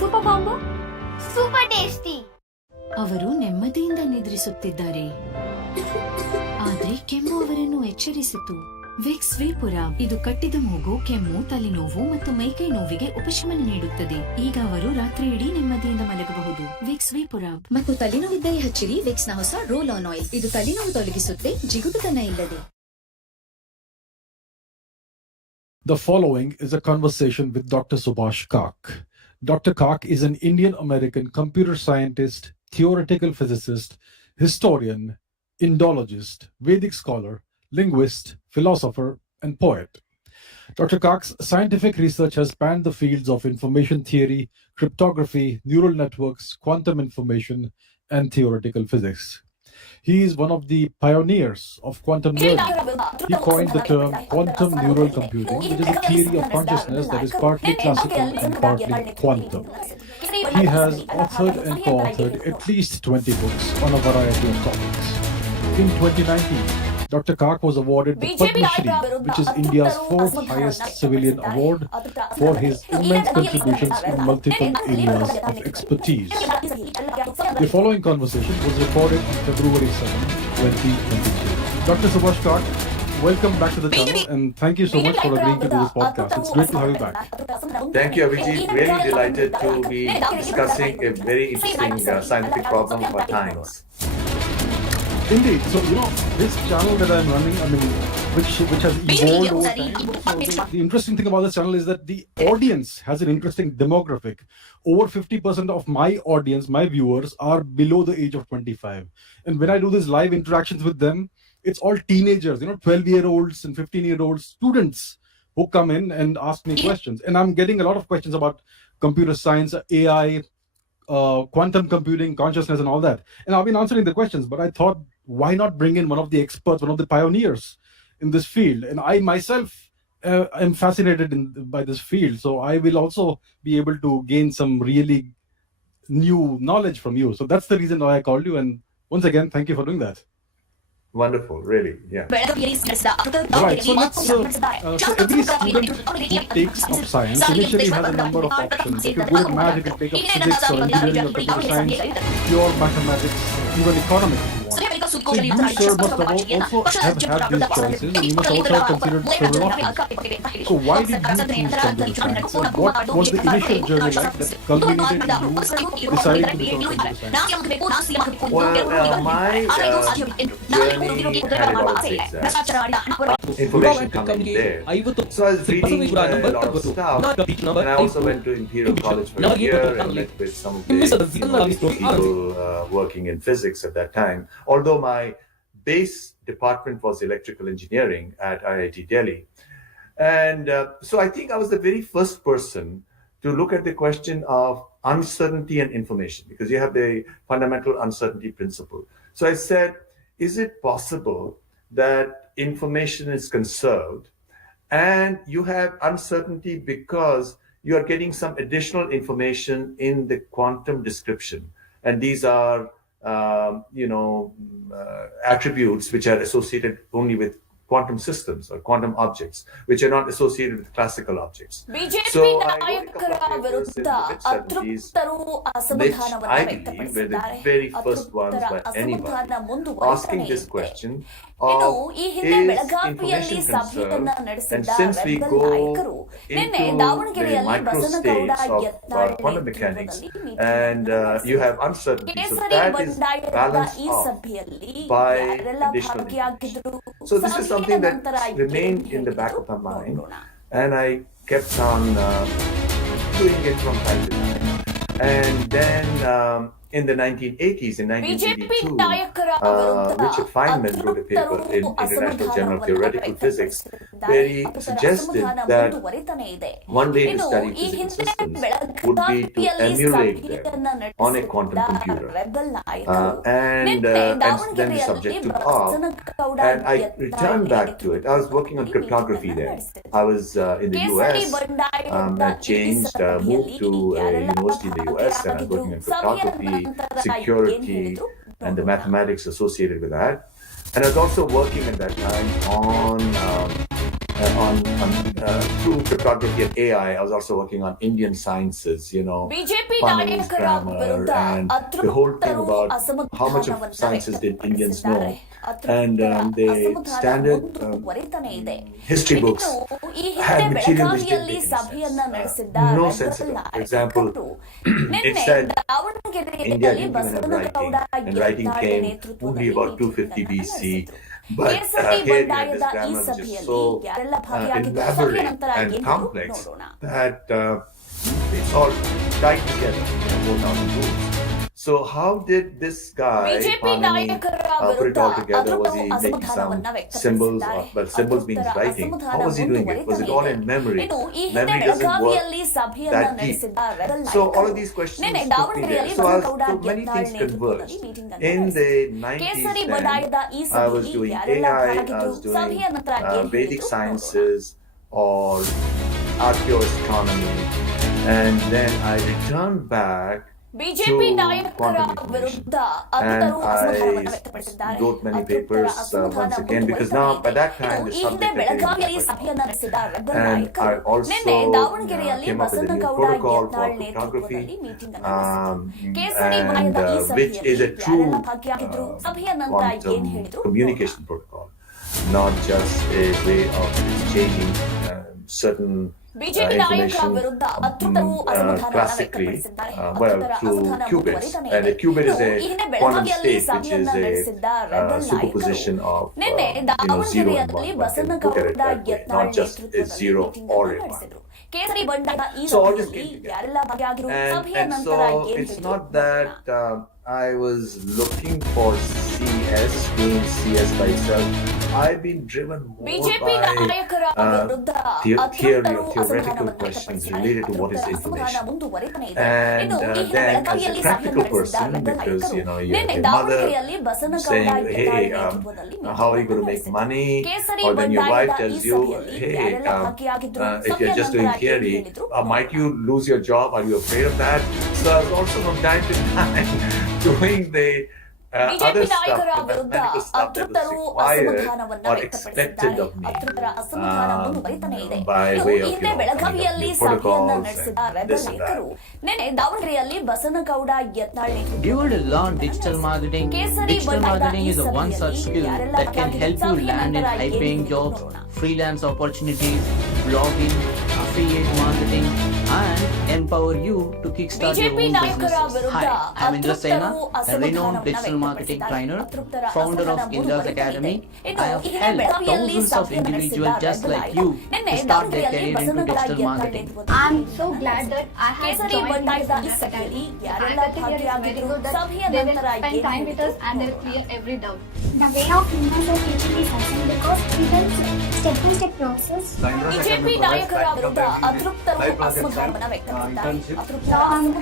Super combo, super tasty. ಅವರು ನೆಮ್ಮದಿಯಿಂದ ನಿದ್ರಿಸುತ್ತಿದ್ದಾರೆ, ಆದರೆ ಕೆಮ್ಮು ಅವರನ್ನು ಎಚ್ಚರಿಸಿತು. ವಿಕ್ಸ್ ವೇಪುರ ಇದು ಕಟ್ಟಿದ ಮೂಗು, ಕೆಮ್ಮು, ತಲೆನೋವು ಮತ್ತು ಮೈಕೈ ನೋವಿಗೆ ಉಪಶಮನ ನೀಡುತ್ತದೆ. ಈಗ ಅವರು ರಾತ್ರಿ ಇಡೀ ನೆಮ್ಮದಿಯಿಂದ ಮಲಗಬಹುದು. ವಿಕ್ಸ್ ವೇಪುರ. ಮತ್ತು ತಲೆನೋವಿದ್ದರೆ ಹಚ್ಚಿರಿ ವಿಕ್ಸ್ ನ ಹೊಸ ರೋಲ್ ಆನ್ ಆಯಿಲ್. ಇದು ತಲೆನೋವು ತೊಲಗಿಸುತ್ತೆ, ಜಿಗುಟುತನ ಇಲ್ಲದೆ. The following is a conversation with Dr. Subhash Kak. Dr. Kak is an Indian-American computer scientist, theoretical physicist, historian, Indologist, Vedic scholar, linguist, philosopher, and poet. Dr. Kak's scientific research has spanned the fields of information theory, cryptography, neural networks, quantum information, and theoretical physics. He is one of the pioneers of quantum learning. He coined the term quantum neural computing, which is a theory of consciousness that is partly classical and partly quantum. He has authored and co-authored at least 20 books on a variety of topics. In 2019, Dr. Kak was awarded the Padma Shri, which is India's fourth highest civilian award, for his immense contributions in multiple areas of expertise. The following conversation was recorded on February 7, 2023. Dr. Subhash Kak, welcome back to the channel, and thank you so much for agreeing to do this podcast. It's great to have you back. Thank you, Abhijit. Really delighted to be discussing a very interesting scientific problem of our times. Indeed. So, this channel that I'm running, which has evolved over time. So the interesting thing about this channel is that the audience has an interesting demographic. Over 50% of my audience, my viewers, are below the age of 25. And when I do these live interactions with them, it's all teenagers, 12-year-olds and 15-year-old students who come in and ask me questions. And I'm getting a lot of questions about computer science, AI, quantum computing, consciousness, and all that. And I've been answering the questions, but I thought, why not bring in one of the experts, one of the pioneers in this field? And I myself am fascinated by this field, so I will also be able to gain some really new knowledge from you. So that's the reason why I called you. And once again, thank you for doing that. Wonderful, really, yeah. Right, so let's, so every student who takes up science initially has a number of options. If you're good at math, you can take up physics or engineering or computer science, pure mathematics, even economics if you want. So you, sir, must have also have had these choices, and you must also have considered several options. So why did you choose computer science, and what was the initial journey like that culminated in you deciding to become computer science? Well, my journey had about zigzags. Information coming there. So I was reading a lot of stuff, and I also went to Imperial College for a year and met with some of the people working in physics at that time. Although my base department was electrical engineering at IIT Delhi. And so I think I was the very first person to look at the question of uncertainty and information, because you have the fundamental uncertainty principle. So I said, is it possible that information is conserved and you have uncertainty because you are getting some additional information in the quantum description? And these are, attributes which are associated only with quantum systems or quantum objects, which are not associated with classical objects. So I wrote a couple of papers in the mid-70s, which I believe were the very first ones by anyone asking this question of, is information conserved? And since we go into the micro states of quantum mechanics, and you have uncertainty, so that is balanced off by additional information. So this is something that remained in the back of my mind, and I kept on doing it from time to time. And then in the 1980s, in 1982, Richard Feynman wrote a paper in International Journal of Theoretical Physics where he suggested that one way to study physical systems would be to emulate them on a quantum computer. And then the subject took off, and I returned back to it. I was working on cryptography then. I was in the US, I changed, moved to a university in the US, and I was working on cryptography, security, and the mathematics associated with that. And I was also working at that time through cryptography and AI. I was also working on Indian sciences, Parna's grammar, and the whole thing about how much of sciences did Indians know. And the standard history books had material which didn't make sense. No sense at all. For example, it said India didn't even have writing, and writing came only about 250 BC. But here you have this grammar which is so elaborate and complex that it's all tied together in 4,000 rules. So how did this guy, Parnani, put it all together? Was he making some symbols? Symbols means writing. How was he doing it? Was it all in memory? Memory doesn't work that deep. So all of these questions took me there. So many things converged. In the 90s then, I was doing AI, I was doing Vedic sciences or archaeoastronomy, and then I returned back to quantum information. And I wrote many papers once again, because now by that time the subject had been and I also came up with a new protocol for cryptography, and which is a true quantum communication protocol, not just a way of exchanging certain information classically, through qubits. And a qubit is a quantum state, which is a superposition of 0 and 1. One can look at it that way, not just a 0 or a 1. So all this came together. And so it's not that I was looking for CS, doing CS by itself. I've been driven more by theoretical questions related to what is information. And then as a practical person, because you have your mother saying, hey, how are you going to make money? Or then your wife tells you, hey, if you're just doing theory, might you lose your job? Are you afraid of that? So I was also from time to time doing the other stuff, the mathematical stuff that was required or expected of me by way of, coming up new protocols and this and that. ನಿನ್ನೆ ದಾವಣಗೆರೆಯಲ್ಲಿ Basanagouda Yatnal Do you want to learn digital marketing? Digital marketing is a one-such skill that can help you land in high-paying jobs, freelance opportunities, blogging, affiliate marketing, and empower you to kickstart your own businesses. Hi, I'm Indra Sena, a renowned digital marketing trainer, founder of Indra's Academy. I have helped thousands of individuals just like you to start their career into digital marketing. I'm so glad that I have joined this academy. And the thing here is very good that they will spend time with us and they will clear every doubt. The way of Indians are teaching is awesome because it helps step-by-step process. BJP ನಾಯಕರ ವಿರುದ್ಧ ಅತೃಪ್ತರು ಅಸಮಾಧಾನವನ್ನ ವ್ಯಕ್ತಪಡಿಸಿದ್ದಾರೆ.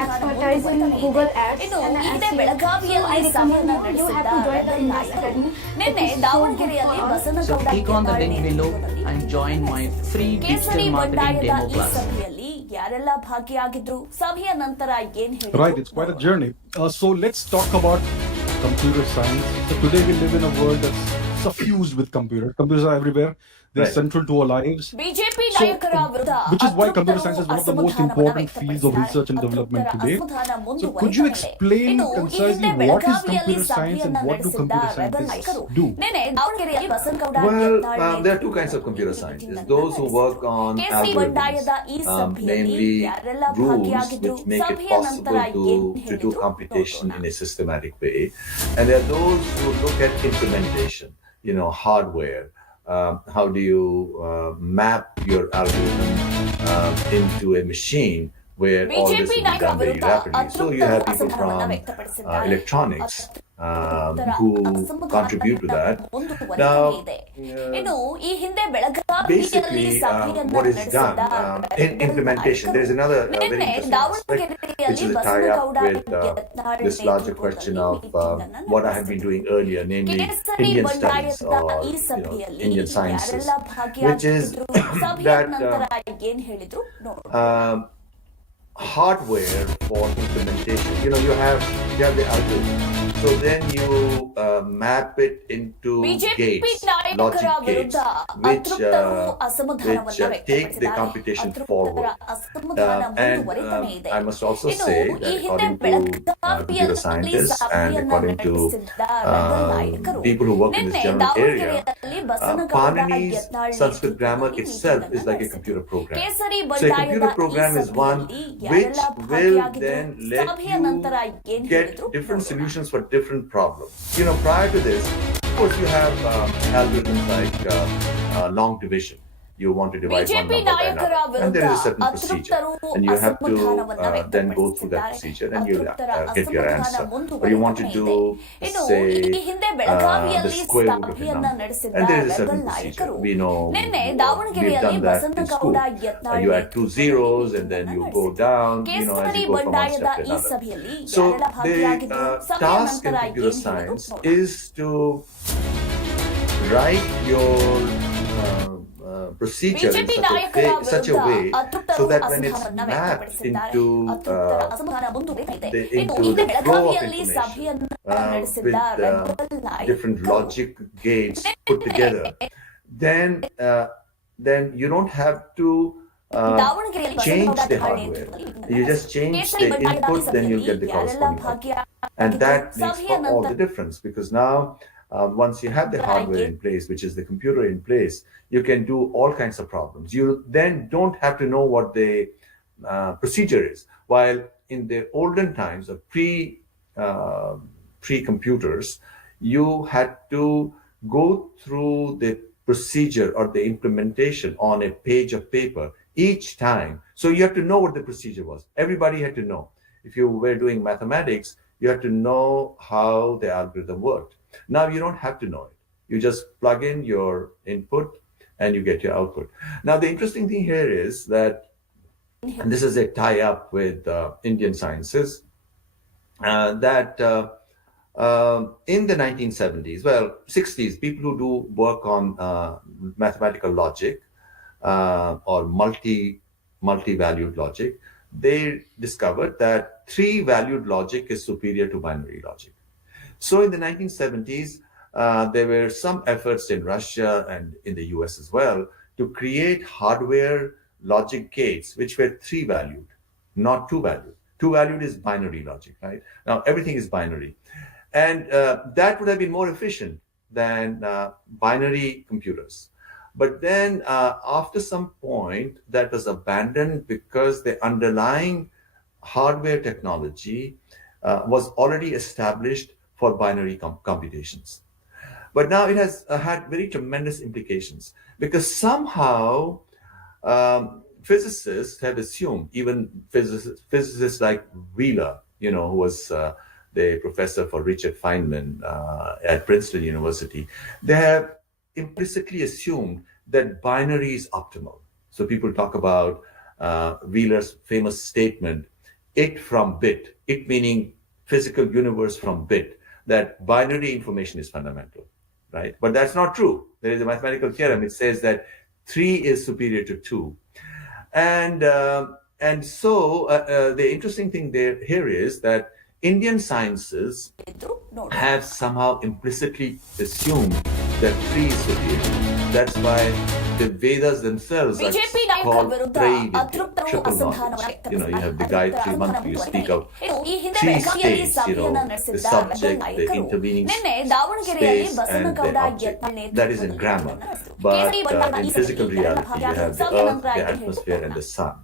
Expertise in Google Ads ಇನ್ನು ಇದೇ ಬೆಳಗಾವಿಯಲ್ಲಿ ಸಭೆಯನ್ನ ನಡೆಸಿದ rebel ನಾಯಕರು ನಿನ್ನೆ ದಾವಣಗೆರೆಯಲ್ಲಿ So Basanagouda click on the link below and join my free ಕೇಸರಿ digital marketing ಬಂಡಾಯದ demo ಈ class. ಸಭೆಯಲ್ಲಿ ಯಾರೆಲ್ಲ ಭಾಗಿಯಾಗಿದ್ರು, ಸಭೆಯ ನಂತರ ಏನ್ Right, it's quite a journey. So let's talk about computer science. So today we live in a world that's suffused with computers. Computers are everywhere. They're central to our lives. BJP ನಾಯಕರ ವಿರುದ್ಧ Which is why computer science is one of the most important fields of research and development today. So could you explain concisely what is computer science and what do computer scientists do? Well, there are two kinds of computer scientists. Those who work on algorithms, namely rules which make it possible to do computation in a systematic way. And there are those who look at implementation, hardware. How do you map your algorithm into a machine where all this will be done very rapidly? So you have people from electronics who contribute to that. Now, basically, what is done in implementation, there is another very interesting aspect, which is a tie-up with this larger question of what I have been doing earlier, namely Indian studies or Indian sciences, which is that hardware for implementation. You have the algorithm. So then you map it into gates, logic gates, which take the computation forward. And I must also say that according to computer scientists and according to people who work in this general area, Panini's Sanskrit grammar itself is like a computer program. So a computer program is one which will then let you get different solutions for different problems. Prior to this, of course, you have algorithms like long division. You want to divide one number by another, and there is a certain procedure, and you have to then go through that procedure, and you get your answer. Or you want to do, say, the square root of a number, and there is a certain procedure. We know we've done that in school. You add two zeros, and then you go down, as you go from one step to another. So the task in computer science is to write your procedure in such a way so that when it's mapped into the flow of information with different logic gates put together, then you don't have to change the hardware. You just change the input, then you'll get the corresponding output. And that makes all the difference, because now once you have the hardware in place, which is the computer in place, you can do all kinds of problems. You then don't have to know what the procedure is. While in the olden times of pre-computers, you had to go through the procedure or the implementation on a page of paper each time. So you have to know what the procedure was. Everybody had to know. If you were doing mathematics, you had to know how the algorithm worked. Now you don't have to know it. You just plug in your input and you get your output. Now the interesting thing here is that, and this is a tie-up with Indian sciences, that in the 1970s, 60s, people who do work on mathematical logic or multi-valued logic, they discovered that 3-valued logic is superior to binary logic. So in the 1970s, there were some efforts in Russia and in the US as well to create hardware logic gates which were 3-valued, not 2-valued. 2-valued is binary logic, right? Now everything is binary. And that would have been more efficient than binary computers. But then after some point, that was abandoned because the underlying hardware technology was already established for binary computations. But now it has had very tremendous implications because somehow physicists have assumed, even physicists like Wheeler, who was the professor for Richard Feynman at Princeton University, they have implicitly assumed that binary is optimal. So people talk about Wheeler's famous statement, it from bit, it meaning physical universe from bit, that binary information is fundamental, right? But that's not true. There is a mathematical theorem. It says that 3 is superior to 2. And so the interesting thing here is that Indian sciences have somehow implicitly assumed that 3 is superior. That's why the Vedas themselves are called Trividya, triple knowledge. You have the Gayatri Mantra, you speak of 3 states, the subject, the intervening space, and the object. That is in grammar. But in physical reality, you have the earth, the atmosphere, and the sun.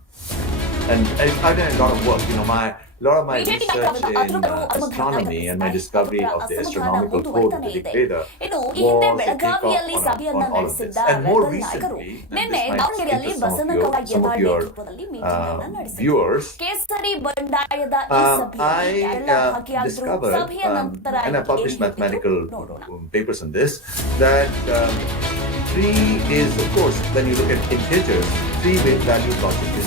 And I've done a lot of work. A lot of my research in astronomy and my discovery of the astronomical code of the Rig Veda was a takeoff on all of this. And more recently, and this might interest some of your viewers, I discovered, and I published mathematical papers on this, that 3 is, of course, when you look at integers, 3-valued logic is